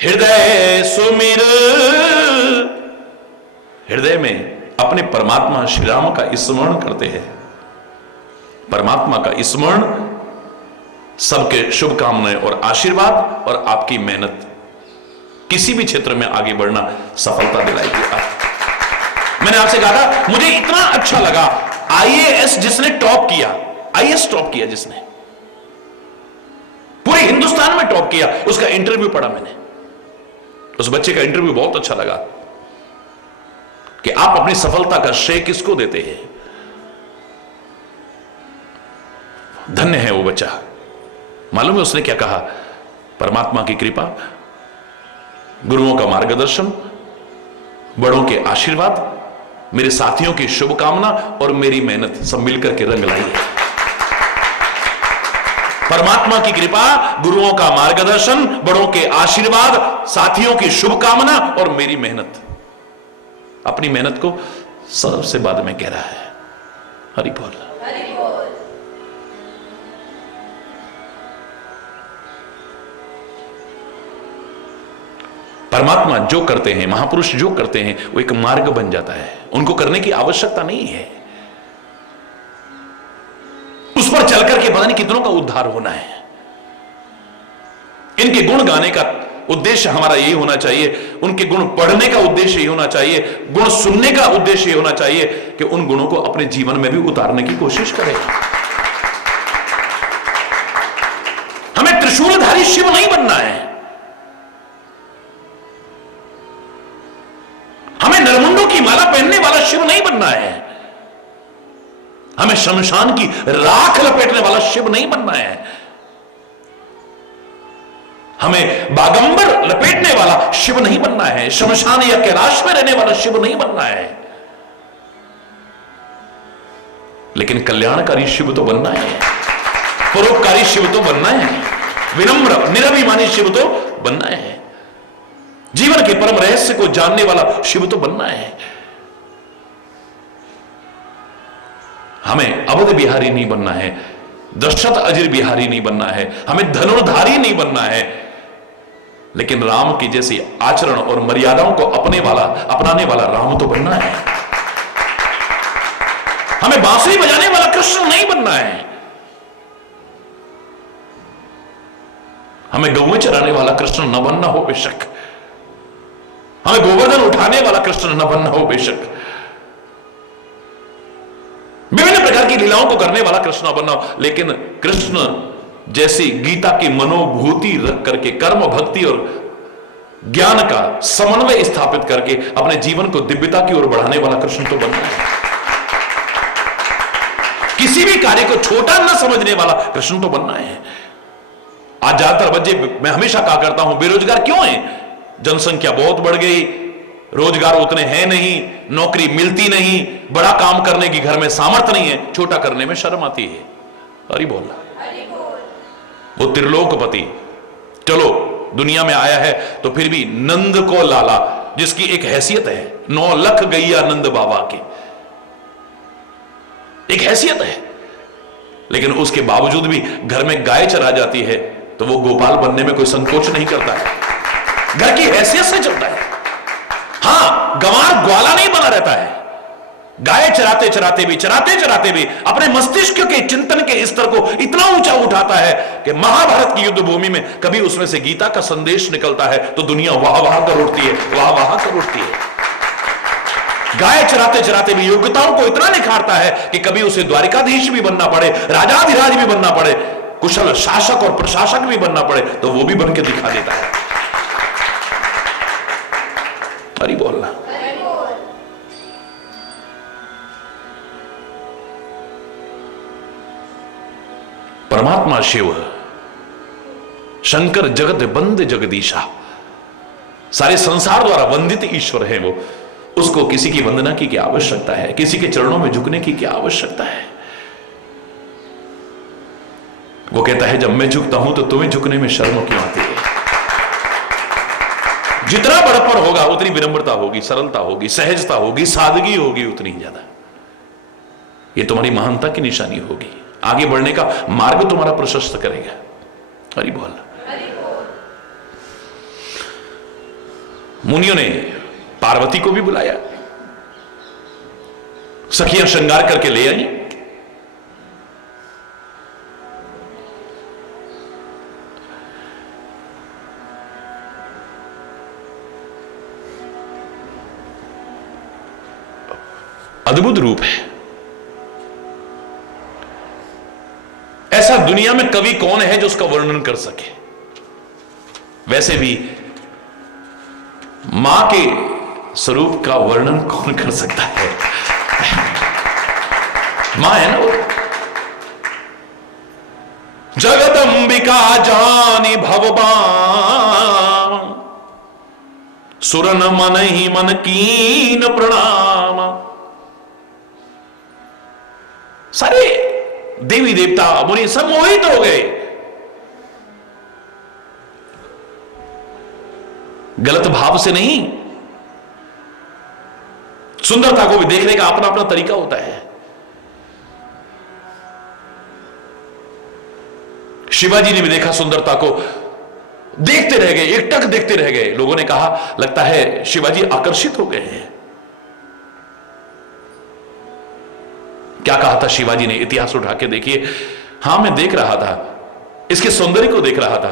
हृदय सुमिर, हृदय में अपने परमात्मा श्री राम का स्मरण करते हैं। परमात्मा का स्मरण सबके शुभकामनाएं और आशीर्वाद और आपकी मेहनत किसी भी क्षेत्र में आगे बढ़ना सफलता दिलाएगी। मैंने आपसे कहा था मुझे इतना अच्छा लगा, आईएएस जिसने टॉप किया, आईएएस टॉप किया जिसने, पूरे हिंदुस्तान में टॉप किया, उसका इंटरव्यू पढ़ा मैंने। उस बच्चे का इंटरव्यू बहुत अच्छा लगा कि आप अपनी सफलता का श्रेय किसको देते हैं। धन्य है वो बच्चा। मालूम है उसने क्या कहा? परमात्मा की कृपा, गुरुओं का मार्गदर्शन, बड़ों के आशीर्वाद, मेरे साथियों की शुभकामना और मेरी मेहनत सब मिलकर के रंग लाई है। परमात्मा की कृपा, गुरुओं का मार्गदर्शन, बड़ों के आशीर्वाद, साथियों की शुभकामना और मेरी मेहनत। अपनी मेहनत को सबसे बाद में कह रहा है। हरि बोल। परमात्मा जो करते हैं, महापुरुष जो करते हैं, वो एक मार्ग बन जाता है, उनको करने की आवश्यकता नहीं है। उस पर चलकर के पता नहीं कितनों का उद्धार होना है। इनके गुण गाने का उद्देश्य हमारा यही होना चाहिए, उनके गुण पढ़ने का उद्देश्य यही होना चाहिए, गुण सुनने का उद्देश्य यही होना चाहिए कि उन गुणों को अपने जीवन में भी उतारने की कोशिश करें। हमें त्रिशूलधारी शिव नहीं बनना है, हमें नरमुंडों की माला पहनने वाला शिव नहीं बनना है, हमें शमशान की राख लपेटने वाला शिव नहीं बनना है, हमें बागंबर लपेटने वाला शिव नहीं बनना है, शमशान या कैलाश में रहने वाला शिव नहीं बनना है, लेकिन कल्याणकारी शिव तो बनना है, परोपकारी शिव तो बनना है, विनम्र निरभिमानी शिव तो बनना है, जीवन के परम रहस्य को जानने वाला शिव तो बनना है। हमें अवध बिहारी नहीं बनना है, दशरथ अजिर बिहारी नहीं बनना है, हमें धनुर्धारी नहीं बनना है, लेकिन राम की जैसी आचरण और मर्यादाओं को अपनाने वाला राम तो बनना है। हमें बांसुरी बजाने वाला कृष्ण नहीं बनना है, हमें गौएं चराने वाला कृष्ण न बनना हो बेशक, हमें गोवर्धन उठाने वाला कृष्ण न बनना हो बेशक, विभिन्न प्रकार की लीलाओं को करने वाला कृष्ण न बनना हो, लेकिन कृष्ण जैसी गीता की मनोभूति रख करके कर्म भक्ति और ज्ञान का समन्वय स्थापित करके अपने जीवन को दिव्यता की ओर बढ़ाने वाला कृष्ण तो बनना है। किसी भी कार्य को छोटा न समझने वाला कृष्ण तो बनना है। आज ज्यादातर बच्चे, मैं हमेशा कहा करता हूं, बेरोजगार क्यों हैं? जनसंख्या बहुत बढ़ गई, रोजगार उतने हैं नहीं, नौकरी मिलती नहीं, बड़ा काम करने की घर में सामर्थ्य नहीं है, छोटा करने में शर्म आती है। अरे बोल, वो त्रिलोकपति, चलो दुनिया में आया है तो फिर भी नंद को लाला, जिसकी एक हैसियत है, 9 लाख गैया नंद बाबा की एक हैसियत है, लेकिन उसके बावजूद भी घर में गाय चरा जाती है तो वो गोपाल बनने में कोई संकोच नहीं करता है, घर की हैसियत से चलता है। हां, गंवार ग्वाला नहीं बना रहता है, गाय चराते चराते भी अपने मस्तिष्क के चिंतन के स्तर को इतना ऊंचा उठाता है कि महाभारत की युद्ध भूमि में कभी उसमें से गीता का संदेश निकलता है तो दुनिया वाह वाह कर उठती है, वाह वाह कर उठती है। गाय चराते भी योग्यताओं को इतना निखारता है कि कभी उसे द्वारिकाधीश भी बनना पड़े, राजाधिराज भी बनना पड़े, कुशल शासक और प्रशासक भी बनना पड़े तो वो भी बन के दिखा देता है। हरि बोलना। परमात्मा शिव शंकर जगत बंद जगदीशा, सारे संसार द्वारा वंदित ईश्वर है वो, उसको किसी की वंदना की क्या आवश्यकता है, किसी के चरणों में झुकने की क्या आवश्यकता है। वो कहता है जब मैं झुकता हूं तो तुम्हें झुकने में शर्म क्यों आती है। जितना बड़प्पन होगा उतनी विनम्रता होगी, सरलता होगी, सहजता होगी, सादगी होगी उतनी ज्यादा। ये तुम्हारी महानता की निशानी होगी, आगे बढ़ने का मार्ग तुम्हारा प्रशस्त करेगा। हरि बोल। मुनियों ने पार्वती को भी बुलाया, सखियां श्रृंगार करके ले आई। अद्भुत रूप है। ऐसा दुनिया में कवि कौन है जो उसका वर्णन कर सके। वैसे भी मां के स्वरूप का वर्णन कौन कर सकता है। मां है ना वो। जगदंबिका जानी भवबान, सुरन मन ही मन कीन प्रणाम। सारे देवी देवता मुनि सब मोहित हो गए। गलत भाव से नहीं, सुंदरता को भी देखने का अपना अपना तरीका होता है। शिवाजी ने भी देखा सुंदरता को, देखते रह गए, एकटक देखते रह गए। लोगों ने कहा लगता है शिवाजी आकर्षित हो गए हैं। क्या कहा था शिवाजी ने, इतिहास उठा के देखिए। हां मैं देख रहा था, इसके सौंदर्य को देख रहा था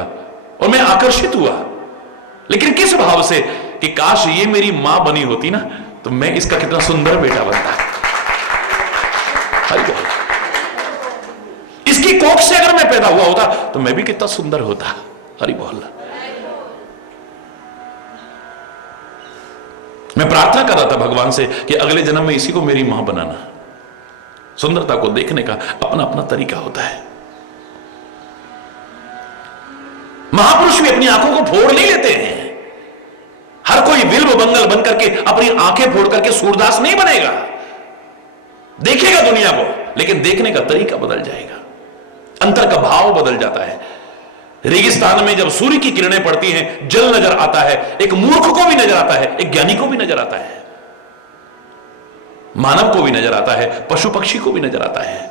और मैं आकर्षित हुआ, लेकिन किस भाव से कि काश ये मेरी मां बनी होती ना तो मैं इसका कितना सुंदर बेटा बनता। इसकी कोख से अगर मैं पैदा हुआ होता तो मैं भी कितना सुंदर होता। हरि बोल। मैं प्रार्थना कर रहा था भगवान से कि अगले जन्म में इसी को मेरी मां बनाना। सुंदरता को देखने का अपना अपना तरीका होता है। महापुरुष भी अपनी आंखों को फोड़ नहीं लेते हैं। हर कोई विल्व बंगल बन करके अपनी आंखें फोड़ करके सूरदास नहीं बनेगा। देखेगा दुनिया को, लेकिन देखने का तरीका बदल जाएगा, अंतर का भाव बदल जाता है। रेगिस्तान में जब सूर्य की किरणें पड़ती हैं, जल नजर आता है, एक मूर्ख को भी नजर आता है, एक ज्ञानी को भी नजर आता है, मानव को भी नजर आता है, पशु पक्षी को भी नजर आता है।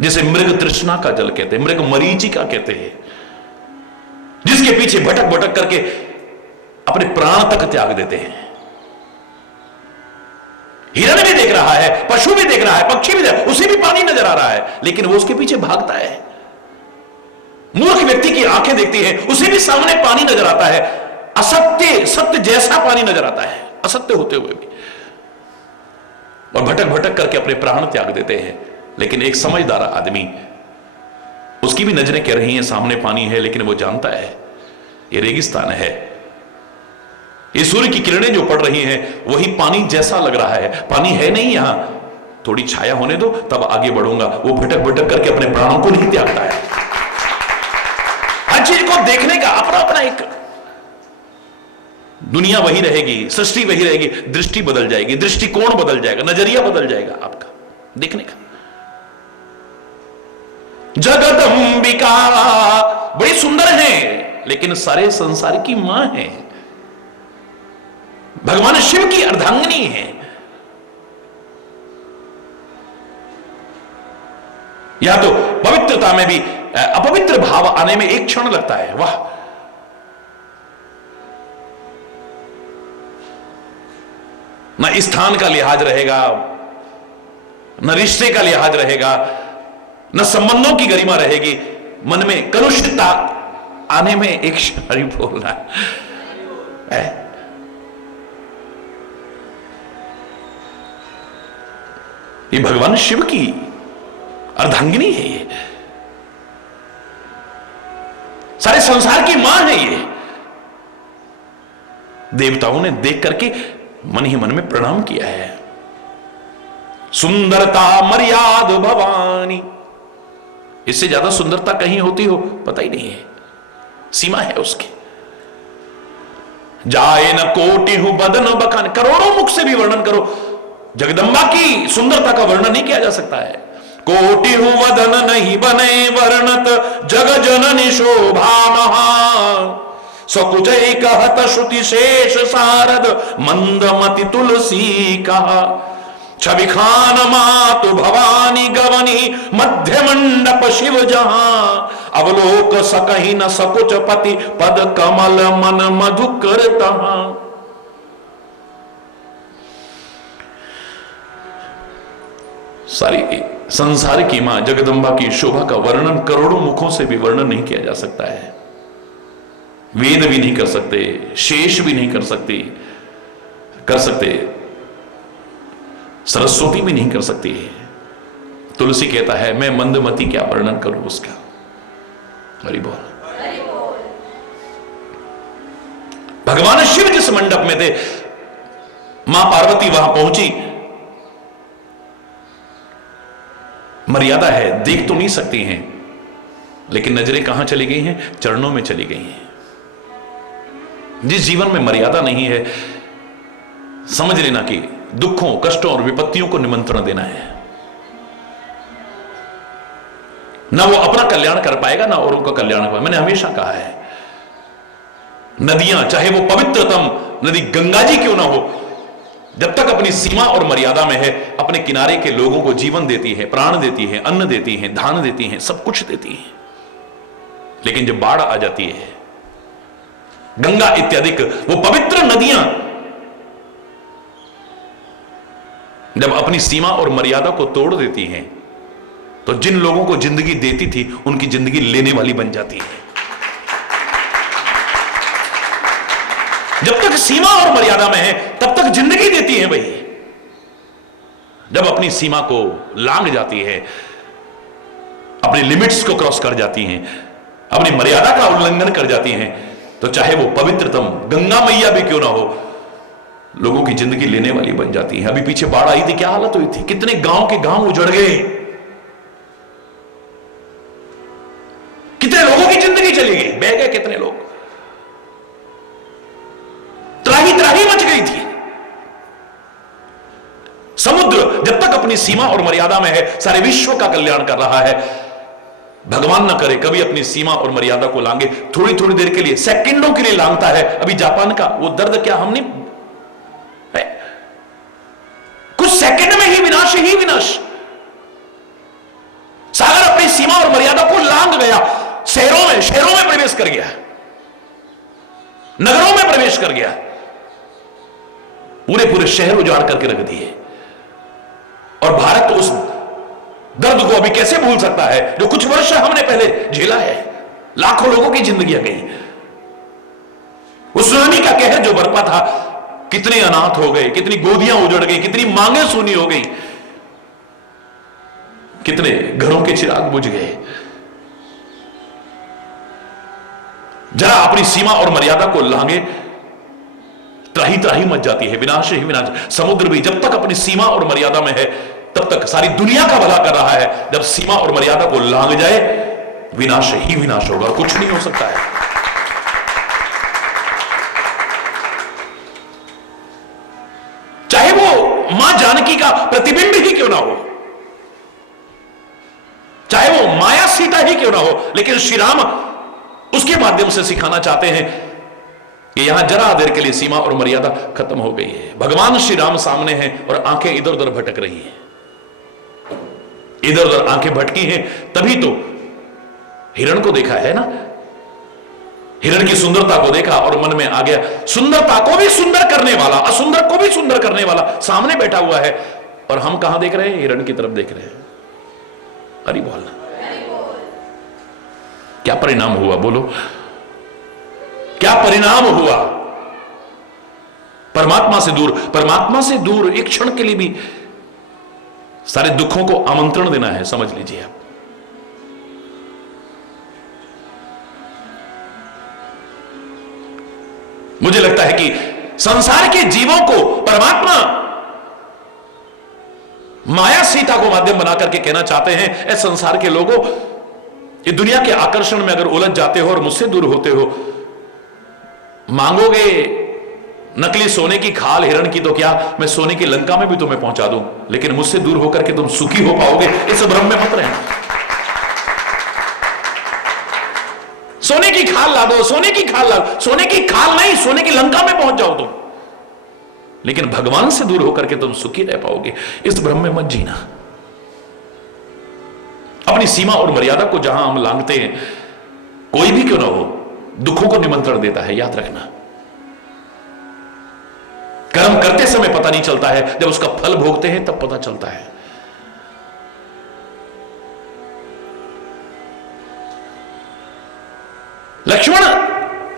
जिसे मृग तृष्णा का जल कहते हैं, मृग मरीचिका कहते हैं, जिसके पीछे भटक भटक करके अपने प्राण तक त्याग देते हैं। हिरण भी देख रहा है, पशु भी देख रहा है, पक्षी भी देख, उसे भी पानी नजर आ रहा है, लेकिन वो उसके पीछे भागता है। मूर्ख व्यक्ति की आंखें देखती है, उसे भी सामने पानी नजर आता है, असत्य सत्य जैसा पानी नजर आता है, असत्य होते हुए भी, और भटक भटक करके अपने प्राण त्याग देते हैं। लेकिन एक समझदार आदमी, उसकी भी नजरें कह रही हैं सामने पानी है, लेकिन वो जानता है ये रेगिस्तान है, ये सूर्य की किरणें जो पड़ रही हैं वही पानी जैसा लग रहा है, पानी है नहीं यहां, थोड़ी छाया होने दो तब आगे बढ़ूंगा। वो भटक भटक करके अपने प्राणों को नहीं त्यागता है। हर चीज को देखने का अपना अपना एक, दुनिया वही रहेगी, सृष्टि वही रहेगी, दृष्टि बदल जाएगी, दृष्टिकोण बदल जाएगा, नजरिया बदल जाएगा आपका देखने का। जगदंबिका, बड़ी सुंदर है लेकिन सारे संसार की मां है। भगवान शिव की अर्धांगिनी है। या तो पवित्रता में भी अपवित्र भाव आने में एक क्षण लगता है। वाह, न स्थान का लिहाज रहेगा, न रिश्ते का लिहाज रहेगा, न संबंधों की गरिमा रहेगी, मन में कलुषितता आने में एक क्षण बोलना है। ये भगवान शिव की अर्धांगिनी है, ये सारे संसार की मां है। ये देवताओं ने देख करके मन ही मन में प्रणाम किया है। सुंदरता मर्याद भवानी, इससे ज्यादा सुंदरता कहीं होती हो पता ही नहीं है, सीमा है उसकी। जाए न कोटि हूं बदन बखान, करोड़ों मुख से भी वर्णन करो, जगदंबा की सुंदरता का वर्णन नहीं किया जा सकता है। कोटि हूं वदन नहीं बने वर्णत, जग जननी शोभा महा, सकुच कहत श्रुति शेष सारद, मंदमति तुलसी कहा। छवि खान मातु भवानी गवनी, मध्य मंडप शिव जहां, अवलोक सकहि न सकुच पति, पद कमल मन मधुकर तहां। सारी संसार की मां जगदंबा की शोभा का वर्णन करोड़ों मुखों से भी वर्णन नहीं किया जा सकता है। वेद भी नहीं कर सकते, शेष भी नहीं कर सकते, सरस्वती भी नहीं कर सकती है। तुलसी कहता है मैं मंदमती क्या वर्णन करूं उसका। हरि बोल। भगवान शिव जिस मंडप में थे, मां पार्वती वहां पहुंची। मर्यादा है, देख तो नहीं सकती हैं, लेकिन नजरें कहां चली गई हैं? चरणों में चली गई हैं। जिस जीवन में मर्यादा नहीं है, समझ लेना कि दुखों, कष्टों और विपत्तियों को निमंत्रण देना है। ना वो अपना कल्याण कर पाएगा, ना औरों का कल्याण कर पाएगा। मैंने हमेशा कहा है, नदियां चाहे वो पवित्रतम नदी गंगा जी क्यों ना हो, जब तक अपनी सीमा और मर्यादा में है, अपने किनारे के लोगों को जीवन देती है, प्राण देती है, अन्न देती है, धान देती है, सब कुछ देती है। लेकिन जब बाढ़ आ जाती है, गंगा इत्यादि वो पवित्र नदियां जब अपनी सीमा और मर्यादा को तोड़ देती हैं, तो जिन लोगों को जिंदगी देती थी उनकी जिंदगी लेने वाली बन जाती है। जब तक सीमा और मर्यादा में है तब तक जिंदगी देती है वही। जब अपनी सीमा को लांघ जाती है, अपनी लिमिट्स को क्रॉस कर जाती हैं, अपनी मर्यादा का उल्लंघन कर जाती हैं, तो चाहे वो पवित्रतम गंगा मैया भी क्यों ना हो, लोगों की जिंदगी लेने वाली बन जाती है। अभी पीछे बाढ़ आई थी, क्या हालत हुई थी, कितने गांव के गांव उजड़ गए, कितने लोगों की जिंदगी चली गई, बह गए कितने लोग, त्राही त्राही मच गई थी। समुद्र जब तक अपनी सीमा और मर्यादा में है, सारे विश्व का कल्याण कर रहा है। भगवान ना करे कभी अपनी सीमा और मर्यादा को लांगे, थोड़ी थोड़ी देर के लिए, सेकंडों के लिए लांगता है। अभी जापान का वो दर्द क्या हम नहीं, कुछ सेकंड में ही विनाश। सागर अपनी सीमा और मर्यादा को लांग गया, शहरों में प्रवेश कर गया, नगरों में प्रवेश कर गया, पूरे शहर उजाड़ करके रख दिए। और भारत तो उस दर्द को अभी कैसे भूल सकता है जो कुछ वर्ष हमने पहले झेला है। लाखों लोगों की जिंदगियां गई, उस सुनामी का कहर जो बरपा था, कितने अनाथ हो गए, कितनी गोदियां उजड़ गई, कितनी मांगें सूनी हो गई, कितने घरों के चिराग बुझ गए। जरा अपनी सीमा और मर्यादा को लांगे, त्राही मच जाती है, विनाश ही विनाश। समुद्र भी जब तक अपनी सीमा और मर्यादा में है तब तक सारी दुनिया का भला कर रहा है, जब सीमा और मर्यादा को लांग जाए विनाश ही विनाश होगा, कुछ नहीं हो सकता है। चाहे वो मां जानकी का प्रतिबिंब ही क्यों ना हो, चाहे वो माया सीता ही क्यों ना हो, लेकिन श्री राम उसके माध्यम से सिखाना चाहते हैं कि यहां जरा देर के लिए सीमा और मर्यादा खत्म हो गई है। भगवान श्री राम सामने हैं और आंखें इधर उधर भटक रही हैं, इधर उधर आंखें भटकी हैं। तभी तो हिरण को देखा है ना, हिरण की सुंदरता को देखा और मन में आ गया, सुंदरता को भी सुंदर करने वाला, असुंदर को भी सुंदर करने वाला सामने बैठा हुआ है, और हम कहां देख रहे हैं? हिरण की तरफ देख रहे हैं। हरि बोल। क्या परिणाम हुआ? बोलो, क्या परिणाम हुआ? परमात्मा से दूर एक क्षण के लिए भी सारे दुखों को आमंत्रण देना है, समझ लीजिए आप। मुझे लगता है कि संसार के जीवों को परमात्मा माया सीता को माध्यम बना करके कहना चाहते हैं, ऐ संसार के लोगों, ये दुनिया के आकर्षण में अगर उलझ जाते हो और मुझसे दूर होते हो, मांगोगे नकली सोने की खाल हिरण की, तो क्या मैं सोने की लंका में भी तुम्हें पहुंचा दूं, लेकिन मुझसे दूर होकर के तुम सुखी हो पाओगे, इस भ्रम में मत रहना। सोने की खाल ला दो, सोने की खाल ला दो, सोने की खाल नहीं, सोने की लंका में पहुंच जाओ तुम, लेकिन भगवान से दूर होकर के तुम सुखी रह पाओगे, इस भ्रम में मत जीना। अपनी सीमा और मर्यादा को जहां हम लांघते हैं, कोई भी क्यों ना हो, दुखों को निमंत्रण देता है, याद रखना। कर्म करते समय पता नहीं चलता है, जब उसका फल भोगते हैं तब पता चलता है। लक्ष्मण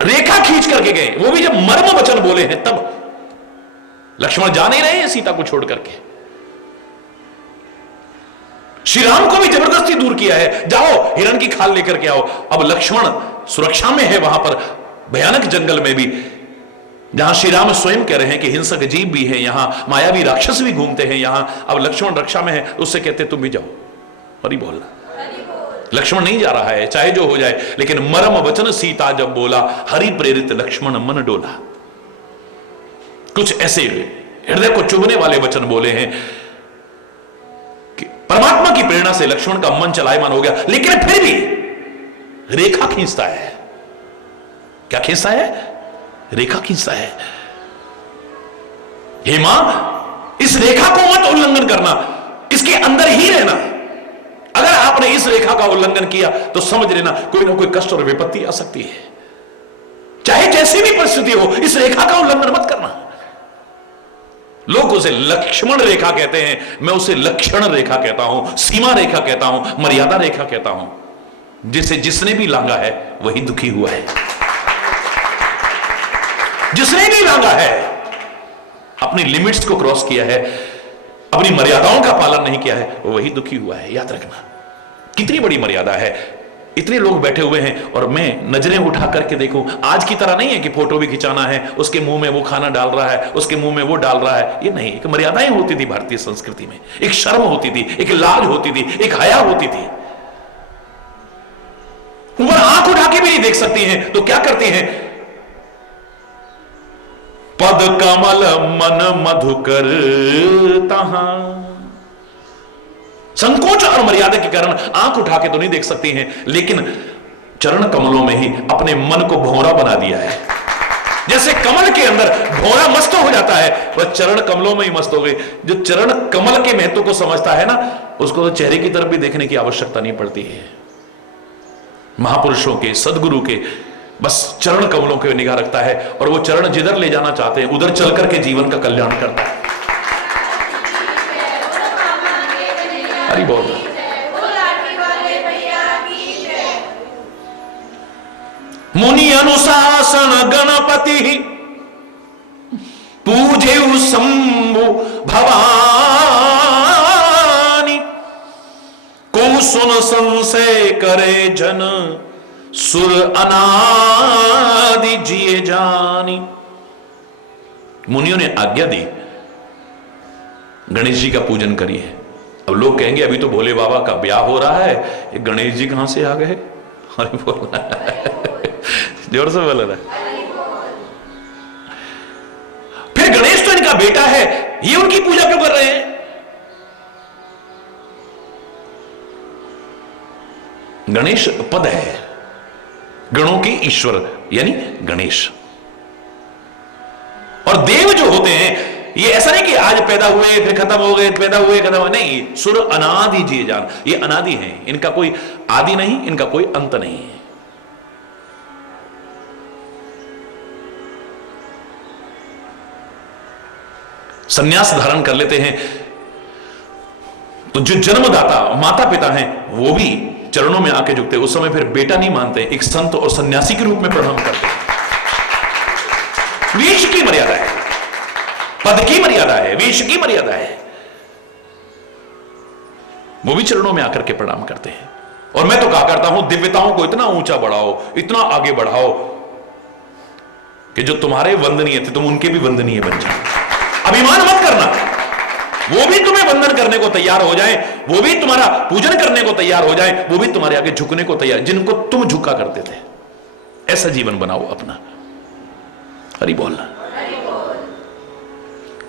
रेखा खींच करके गए, वो भी जब मर्म वचन बोले हैं तब। लक्ष्मण जा नहीं रहे हैं सीता को छोड़ करके, श्री राम को भी जबरदस्ती दूर किया है, जाओ हिरण की खाल लेकर के आओ। अब लक्ष्मण सुरक्षा में है वहां पर भयानक जंगल में भी, जहां श्री राम स्वयं कह रहे हैं कि हिंसक जीव भी हैं, यहां मायावी राक्षस भी घूमते हैं यहां। अब लक्ष्मण रक्षा में है, उससे कहते तुम भी जाओ। हरि बोलना, लक्ष्मण नहीं जा रहा है, चाहे जो हो जाए, लेकिन मरम वचन सीता जब बोला, हरि प्रेरित लक्ष्मण मन डोला। कुछ ऐसे हृदय को चुभने वाले वचन बोले हैं कि परमात्मा की प्रेरणा से लक्ष्मण का मन चलायमान हो गया, लेकिन फिर भी रेखा खींचता है। क्या खींचता है? रेखा खींचता है। हे मां, इस रेखा को मत उल्लंघन करना, इसके अंदर ही रहना। अगर आपने इस रेखा का उल्लंघन किया तो समझ लेना कोई ना कोई कष्ट और विपत्ति आ सकती है, चाहे जैसी भी परिस्थिति हो। इस रेखा का उल्लंघन मत करना। लोग उसे लक्ष्मण रेखा कहते हैं, मैं उसे लक्षण रेखा कहता हूं, सीमा रेखा कहता हूं, मर्यादा रेखा कहता हूं। जिसे जिसने भी लांघा है वही दुखी हुआ है। जिसने भी लांघा है, अपनी लिमिट्स को क्रॉस किया है, अपनी मर्यादाओं का पालन नहीं किया है, वही दुखी हुआ है। याद रखना, कितनी बड़ी मर्यादा है। इतने लोग बैठे हुए हैं और मैं नजरें उठा करके देखूं, आज की तरह नहीं है कि फोटो भी खिंचाना है, उसके मुंह में वो खाना डाल रहा है, उसके मुंह में वो डाल रहा है, ये नहीं। एक मर्यादाएं होती थी भारतीय संस्कृति में, एक शर्म होती थी, एक लाज होती थी, एक हया होती थी। ऊपर आंख उठा के भी नहीं देख सकती हैं, तो क्या करती हैं? पद कमल मन मधुकर तहां। संकोच और मर्यादा के कारण आंख उठा के तो नहीं देख सकती हैं, लेकिन चरण कमलों में ही अपने मन को भौरा बना दिया है। जैसे कमल के अंदर भौरा मस्त हो जाता है, वह चरण कमलों में ही मस्त हो गई। जो चरण कमल के महत्व को समझता है ना, उसको तो चेहरे की तरफ भी देखने की आवश्यकता नहीं पड़ती है। महापुरुषों के, सदगुरु के बस चरण कमलों के निगाह रखता है, और वो चरण जिधर ले जाना चाहते हैं उधर चल करके जीवन का कल्याण करता है। हरि बोल। मुनि अनुशासन गणपति पूजे शंभु भवानी, को सुन संशय करे जन सुर अनादि जिए जानी। मुनियों ने आज्ञा दी गणेश जी का पूजन करिए। अब लोग कहेंगे अभी तो भोले बाबा का ब्याह हो रहा है, ये गणेश जी कहां से आ गए? अरे बोल जोर से बोल रहा है। फिर गणेश तो इनका बेटा है, ये उनकी पूजा क्यों कर रहे हैं? गणेश पद है, गणों के ईश्वर यानी गणेश। और देव जो होते हैं ये ऐसा नहीं कि आज पैदा हुए फिर खत्म हो गए, पैदा हुए खत्म हुए, नहीं, सुर अनादि जी जान, ये अनादि हैं, इनका कोई आदि नहीं, इनका कोई अंत नहीं है। सन्यास धारण कर लेते हैं तो जो जन्मदाता माता पिता हैं वो भी चरणों में आके झुकते, उस समय फिर बेटा नहीं मानते, एक संत और सन्यासी के रूप में प्रणाम करते हैं। वेश की मर्यादा है, पद की मर्यादा है, वेश की मर्यादा है, वो भी चरणों में आकर के प्रणाम करते हैं। और मैं तो कहा करता हूं दिव्यताओं को इतना ऊंचा बढ़ाओ, इतना आगे बढ़ाओ कि जो तुम्हारे वंदनीय थे तुम उनके भी वंदनीय बन जाओ। अभिमान मत करना, वो भी तुम्हें वंदन करने को तैयार हो जाए, वो भी तुम्हारा पूजन करने को तैयार हो जाए, वो भी तुम्हारे आगे झुकने को तैयार, जिनको तुम झुका करते थे। ऐसा जीवन बनाओ अपना। हरि बोल।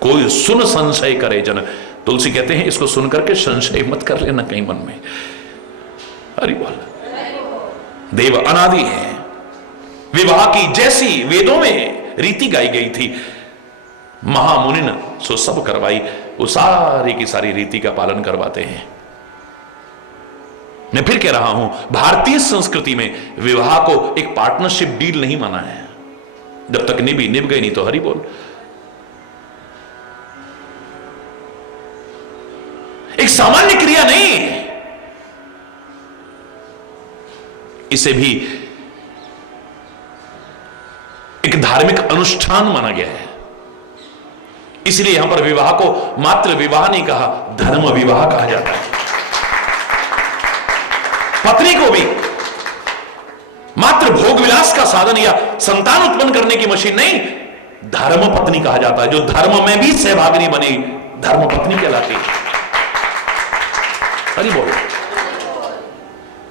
कोई सुन संशय करे जन, तुलसी कहते हैं इसको सुन करके संशय मत कर लेना कहीं मन में। हरि बोल। देव अनादि है। विवाह की जैसी वेदों में रीति गाई गई थी, महामुनि ने सो सब करवाई, वो सारी की सारी रीति का पालन करवाते हैं। मैं फिर कह रहा हूं, भारतीय संस्कृति में विवाह को एक पार्टनरशिप डील नहीं माना है। जब तक निभ गई नहीं तो हरि बोल। एक सामान्य क्रिया नहीं है, इसे भी एक धार्मिक अनुष्ठान माना गया है। इसलिए यहां पर विवाह को मात्र विवाह नहीं कहा, धर्म विवाह कहा जाता है। पत्नी को भी मात्र भोग विलास का साधन या संतान उत्पन्न करने की मशीन नहीं, धर्म पत्नी कहा जाता है। जो धर्म में भी सहभागिनी बनी, धर्म पत्नी कहलाती है। हरि बोल।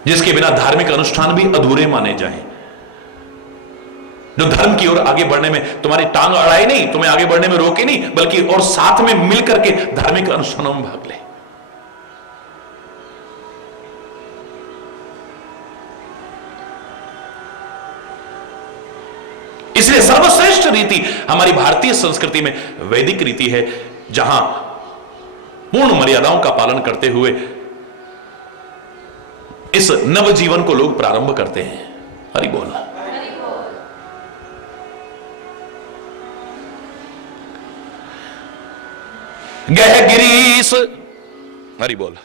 जिसके बिना धार्मिक अनुष्ठान भी अधूरे माने जाएं, जो धर्म की ओर आगे बढ़ने में तुम्हारी टांग अड़ाई नहीं, तुम्हें आगे बढ़ने में रोके नहीं, बल्कि और साथ में मिलकर के धार्मिक अनुष्ठानों में भाग ले। इसलिए सर्वश्रेष्ठ रीति हमारी भारतीय संस्कृति में वैदिक रीति है, जहां पूर्ण मर्यादाओं का पालन करते हुए इस नव जीवन को लोग प्रारंभ करते हैं। हरि बोल। गह गिरीश, हरि बोल।